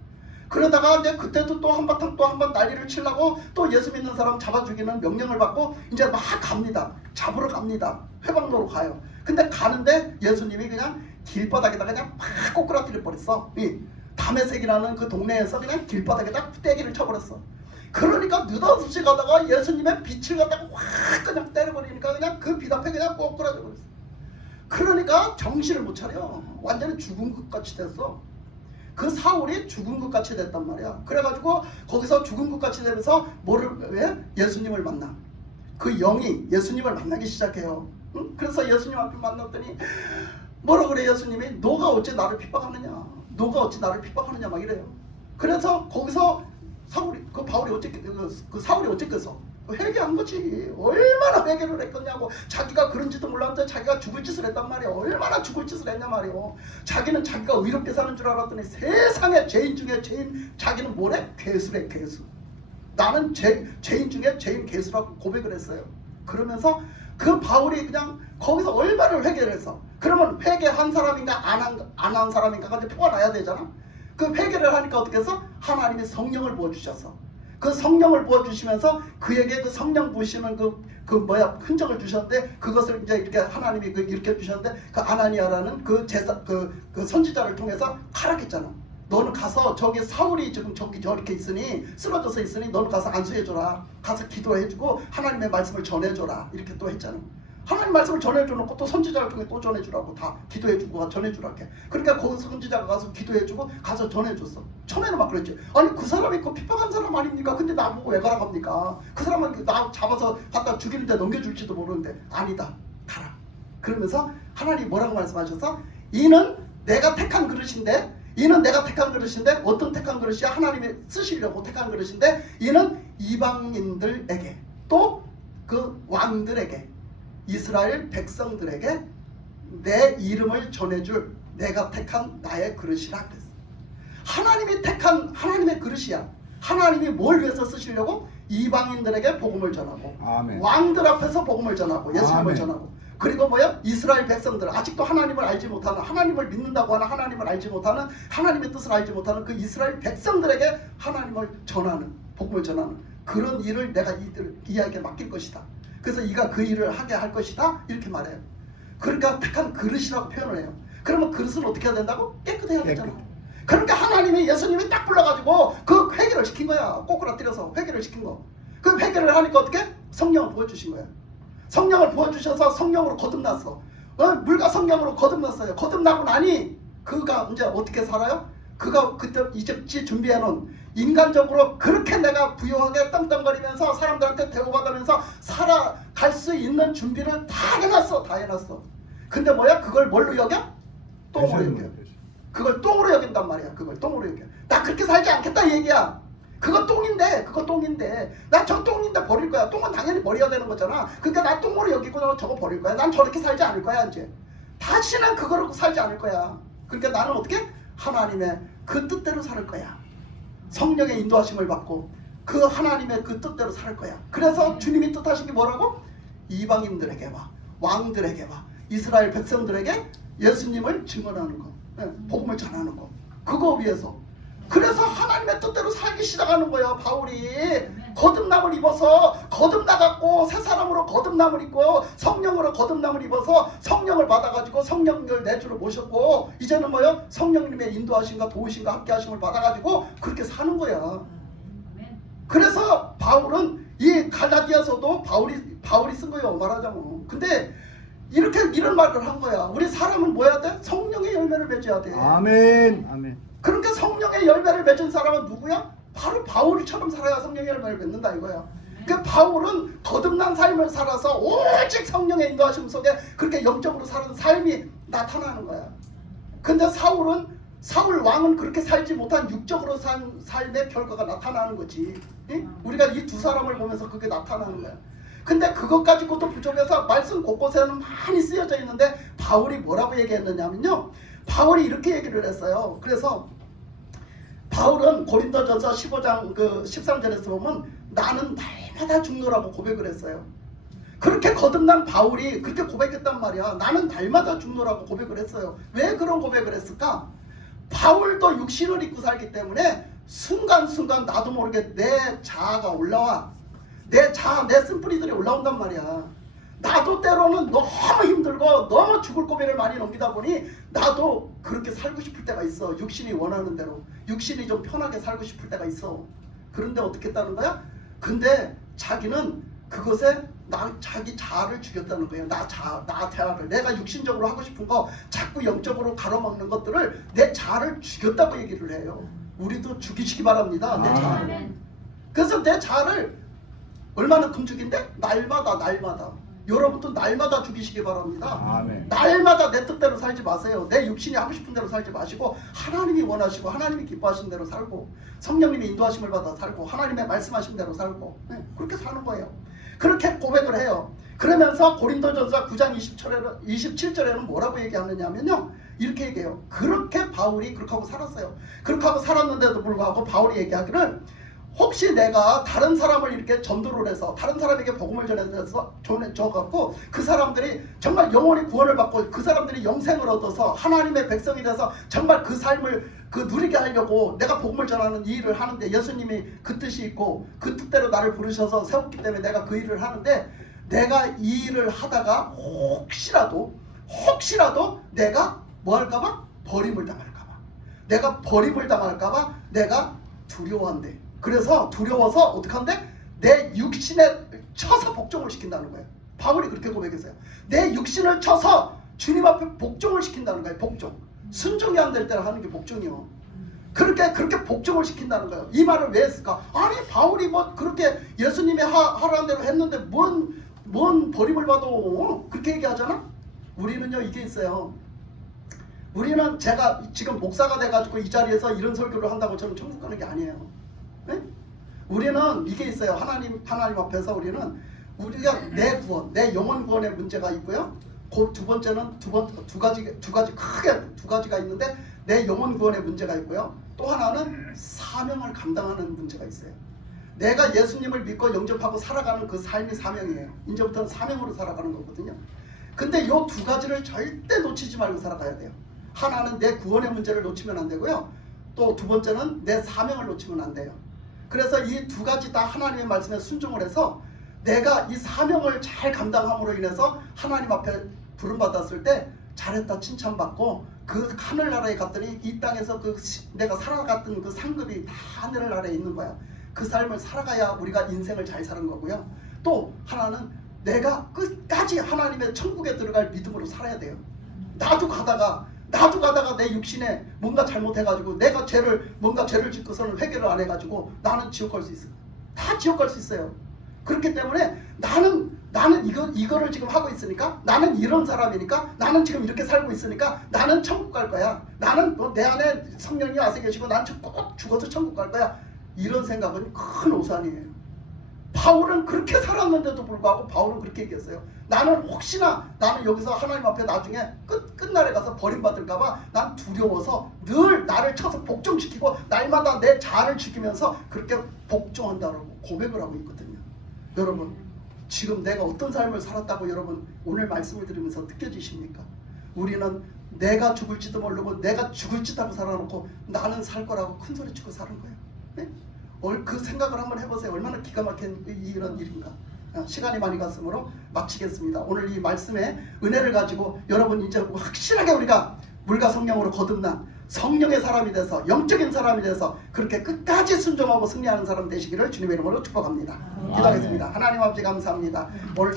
그러다가 이제 그때도 또 한바탕 또 한 번 난리를 치려고 또 예수 믿는 사람 잡아 죽이는 명령을 받고 이제 막 갑니다. 잡으러 갑니다. 회방로로 가요. 근데 가는데 예수님이 그냥 길바닥에다 그냥 막 꼬꾸라뜨려 버렸어. 이 다메섹이라는 그 동네에서 그냥 길바닥에다 떼기를 쳐버렸어. 그러니까 느닷없이 가다가 예수님의 빛을 갖다가 확 그냥 때려버리니까 그냥 그 빛 앞에 그냥 꼬꾸라져 버렸어. 그러니까 정신을 못 차려. 완전히 죽은 것 같이 됐어. 그 사울이 죽은 것 같이 됐단 말이야. 그래가지고 거기서 죽은 것 같이 되면서 왜? 예수님을 만나. 그 영이 예수님을 만나기 시작해요. 응? 그래서 예수님 앞에 만났더니 뭐라 그래? 예수님이 너가 어째 나를 핍박하느냐, 너가 어째 나를 핍박하느냐 막 이래요. 그래서 거기서 사울이 어쨌겠어? 회개한 거지. 얼마나 회개를 했겠냐고. 자기가 그런지도 몰랐는데 자기가 죽을 짓을 했단 말이야. 얼마나 죽을 짓을 했냐 말이야. 자기는 자기가 의롭게 사는 줄 알았더니 세상에 죄인 중에 죄인. 자기는 뭐래? 괴수래, 괴수. 나는 죄인 중에 죄인 괴수라고 고백을 했어요. 그러면서 그 바울이 그냥 거기서 얼마를 회개를 했어. 그러면 회개한 사람인가 안 한 사람인가가 이제 표가 나야 되잖아. 그 회개를 하니까 어떻게 해서 하나님이 성령을 부어주셨어. 그 성령을 부어주시면서 그에게 그 성령 부으시는 흔적을 주셨는데, 그것을 이제 이렇게 하나님이 이렇게 주셨는데, 그 아나니아라는 그 선지자를 통해서 하락했잖아. 너는 가서 저기 사울이 지금 저렇게 있으니, 쓰러져서 있으니 너는 가서 안수해줘라. 가서 기도해주고 하나님의 말씀을 전해줘라. 이렇게 또 했잖아. 하나님 말씀을 전해줘놓고 또 선지자를 통해 또 전해주라고, 다 기도해주고 전해주라 이렇게. 그러니까 거기서 선지자가 가서 기도해주고 가서 전해줬어. 처음에는 막 그랬지. 아니 그 사람이 그 핍박한 사람 아닙니까? 근데 나보고 왜 가라 갑니까? 그 사람은 나 잡아서 갖다 죽이는데 넘겨줄지도 모르는데. 아니다, 가라. 그러면서 하나님이 뭐라고 말씀하셔서, 이는 내가 택한 그릇인데, 어떤 택한 그릇이야? 하나님이 쓰시려고 택한 그릇인데, 이는 이방인들에게, 또 그 왕들에게, 이스라엘 백성들에게 내 이름을 전해줄 내가 택한 나의 그릇이라 그랬어. 하나님이 택한 하나님의 그릇이야. 하나님이 뭘 위해서 쓰시려고? 이방인들에게 복음을 전하고, 아멘. 왕들 앞에서 복음을 전하고, 예수님을 아멘. 전하고, 그리고 뭐야? 이스라엘 백성들, 아직도 하나님을 알지 못하는, 하나님을 믿는다고 하는 하나님을 알지 못하는, 하나님의 뜻을 알지 못하는 그 이스라엘 백성들에게 하나님을 전하는, 복음을 전하는 그런 일을 내가 이에게 맡길 것이다. 그래서 이가 그 일을 하게 할 것이다, 이렇게 말해요. 그러니까 택한 그릇이라고 표현을 해요. 그러면 그릇은 어떻게 해야 된다고? 깨끗해야 되잖아. 그러니까 하나님이, 예수님이 딱 불러가지고 그 회개를 시킨 거야. 꼬꾸라뜨려서 회개를 시킨 거. 그 회개를 하니까 어떻게? 성령을 부어주신 거야. 성령을 부어주셔서 성령으로 거듭났어. 물과 성령으로 거듭났어요. 거듭나고 나니 그가 이제 어떻게 살아요? 그가 그때 이집지 준비해놓은, 인간적으로 그렇게 내가 부유하게 떵떵거리면서 사람들한테 대우받으면서 살아갈 수 있는 준비를 다 해놨어. 다 해놨어. 근데 뭐야? 그걸 뭘로 여겨? 똥으로 여겨. 그걸 똥으로 여긴단 말이야. 그걸 똥으로 여겨. 나 그렇게 살지 않겠다 이 얘기야. 그거 똥인데 나 저 똥인데 버릴 거야. 똥은 당연히 버려야 되는 거잖아. 그러니까 나 똥으로 여기고 나 저거 버릴 거야. 난 저렇게 살지 않을 거야. 이제 다시는 그거로 살지 않을 거야. 그러니까 나는 어떻게? 하나님의 그 뜻대로 살 거야. 성령의 인도하심을 받고 그 하나님의 그 뜻대로 살 거야. 그래서 주님이 뜻하신 게 뭐라고? 이방인들에게와 왕들에게와 이스라엘 백성들에게 예수님을 증언하는 거, 복음을 전하는 거, 그거 위해서. 그래서 하나님의 뜻대로 살기 시작하는 거예요. 바울이 거듭남을 입어서 거듭나갖고 새 사람으로 거듭남을 입고 성령으로 거듭남을 입어서 성령을 받아가지고 성령을 내 주로 모셨고 이제는 뭐요? 성령님의 인도하심과 도우심과 함께하심을 받아가지고 그렇게 사는 거야. 그래서 바울은 이 갈라디아서도 바울이 쓴 거예요. 말하자면. 근데 이렇게 이런 말을 한 거야. 우리 사람은 뭐 해야 돼? 성령의 열매를 맺어야 돼. 아멘. 아멘. 그러니까 성령의 열매를 맺은 사람은 누구야? 바로 바울처럼 살아야 성령의 열매를 맺는다 이거야. 그 바울은 거듭난 삶을 살아서 오직 성령의 인도하심 속에 그렇게 영적으로 사는 삶이 나타나는 거야. 근데 사울 왕은 그렇게 살지 못한 육적으로 산 삶의 결과가 나타나는 거지. 우리가 이 두 사람을 보면서 그게 나타나는 거야. 근데 그것 가지고도 부족해서 말씀 곳곳에는 많이 쓰여져 있는데 바울이 뭐라고 얘기했느냐면요. 바울이 이렇게 얘기를 했어요. 그래서 바울은 고린도전서 15장 13절에서 보면 나는 날마다 죽노라고 고백을 했어요. 그렇게 거듭난 바울이 그렇게 고백했단 말이야. 나는 날마다 죽노라고 고백을 했어요. 왜 그런 고백을 했을까? 바울도 육신을 입고 살기 때문에 순간순간 나도 모르게 내 자아가 올라와. 내 쓴뿌리들이 올라온단 말이야. 나도 때로는 너무 힘들고 너무 죽을 고비를 많이 넘기다 보니 나도 그렇게 살고 싶을 때가 있어. 육신이 원하는 대로. 육신이 좀 편하게 살고 싶을 때가 있어. 그런데 어떻게 했다는 거야? 근데 자기는 그것에 자기 자아를 죽였다는 거예요. 나 자아를. 내가 육신적으로 하고 싶은 거 자꾸 영적으로 가로막는 것들을 내 자아를 죽였다고 얘기를 해요. 우리도 죽이시기 바랍니다. 내 자아를. 그래서 내 자아를 얼마나 금죽인데? 날마다. 여러분도 날마다 죽이시기 바랍니다. 아멘. 날마다 내 뜻대로 살지 마세요. 내 육신이 하고 싶은 대로 살지 마시고 하나님이 원하시고 하나님이 기뻐하신 대로 살고 성령님이 인도하심을 받아 살고 하나님의 말씀하신 대로 살고 그렇게 사는 거예요. 그렇게 고백을 해요. 그러면서 고린도전서 9장 27절에는 뭐라고 얘기하느냐면요. 이렇게 얘기해요. 그렇게 바울이 그렇게 하고 살았어요. 그렇게 하고 살았는데도 불구하고 바울이 얘기하기를 혹시 내가 다른 사람을 이렇게 전도를 해서 다른 사람에게 복음을 전해줘갖고 그 사람들이 정말 영원히 구원을 받고 그 사람들이 영생을 얻어서 하나님의 백성이 돼서 정말 그 삶을 누리게 하려고 내가 복음을 전하는 이 일을 하는데 예수님이 그 뜻이 있고 그 뜻대로 나를 부르셔서 세웠기 때문에 내가 그 일을 하는데 내가 이 일을 하다가 혹시라도 내가 뭐 할까봐? 버림을 당할까봐. 내가 버림을 당할까봐 내가 두려워한대. 그래서 두려워서 어떻게 한대? 내 육신에 쳐서 복종을 시킨다는 거예요. 바울이 그렇게 고백했어요. 내 육신을 쳐서 주님 앞에 복종을 시킨다는 거예요. 복종. 순종이 안 될 때는 하는 게 복종이요. 그렇게 복종을 시킨다는 거예요. 이 말을 왜 했을까? 아니 바울이 뭐 그렇게 예수님이 하라는 대로 했는데 뭔 버림을 받아 그렇게 얘기하잖아? 우리는요 이게 있어요. 우리는 제가 지금 목사가 돼가지고 이 자리에서 이런 설교를 한다고 저는 천국 가는 게 아니에요. 네? 우리는 이게 있어요. 하나님 앞에서 우리가 내 구원, 내 영혼 구원의 문제가 있고요. 그 두 번째는 두 가지가 있는데 내 영혼 구원의 문제가 있고요. 또 하나는 사명을 감당하는 문제가 있어요. 내가 예수님을 믿고 영접하고 살아가는 그 삶이 사명이에요. 이제부터는 사명으로 살아가는 거거든요. 근데 이 두 가지를 절대 놓치지 말고 살아가야 돼요. 하나는 내 구원의 문제를 놓치면 안 되고요. 또 두 번째는 내 사명을 놓치면 안 돼요. 그래서 이 두 가지 다 하나님의 말씀에 순종을 해서 내가 이 사명을 잘 감당함으로 인해서 하나님 앞에 부름받았을 때 잘했다 칭찬받고 그 하늘나라에 갔더니 이 땅에서 내가 살아갔던 그 상급이 다 하늘나라에 있는 거야. 그 삶을 살아가야 우리가 인생을 잘 사는 거고요. 또 하나는 내가 끝까지 하나님의 천국에 들어갈 믿음으로 살아야 돼요. 나도 가다가 내 육신에 뭔가 잘못해가지고 내가 뭔가 죄를 짓고서는 회개를 안 해가지고 나는 지옥 갈 수 있어요. 다 지옥 갈 수 있어요. 그렇기 때문에 나는 이거를 지금 하고 있으니까 나는 이런 사람이니까 나는 지금 이렇게 살고 있으니까 나는 천국 갈 거야. 나는 내 안에 성령이 와서 계시고 난 꼭 죽어서 천국 갈 거야. 이런 생각은 큰 오산이에요. 바울은 그렇게 살았는데도 불구하고 바울은 그렇게 얘기했어요. 나는 여기서 하나님 앞에 나중에 끝날에 가서 버림받을까봐 난 두려워서 늘 나를 쳐서 복종시키고 날마다 내 자아를 죽이면서 그렇게 복종한다고 고백을 하고 있거든요. 여러분 지금 내가 어떤 삶을 살았다고 여러분 오늘 말씀을 들으면서 느껴지십니까? 우리는 내가 죽을지도 모르고 내가 죽을지도 하고 살아놓고 나는 살 거라고 큰 소리 치고 사는 거예요. 네? 그 생각을 한번 해보세요. 얼마나 기가 막힌 이런 일인가. 시간이 많이 갔으므로 마치겠습니다. 오늘 이 말씀의 은혜를 가지고 여러분 이제 확실하게 우리가 물과 성령으로 거듭난 성령의 사람이 돼서 영적인 사람이 돼서 그렇게 끝까지 순종하고 승리하는 사람 되시기를 주님의 이름으로 축복합니다. 기도하겠습니다. 하나님 아버지 감사합니다. 오늘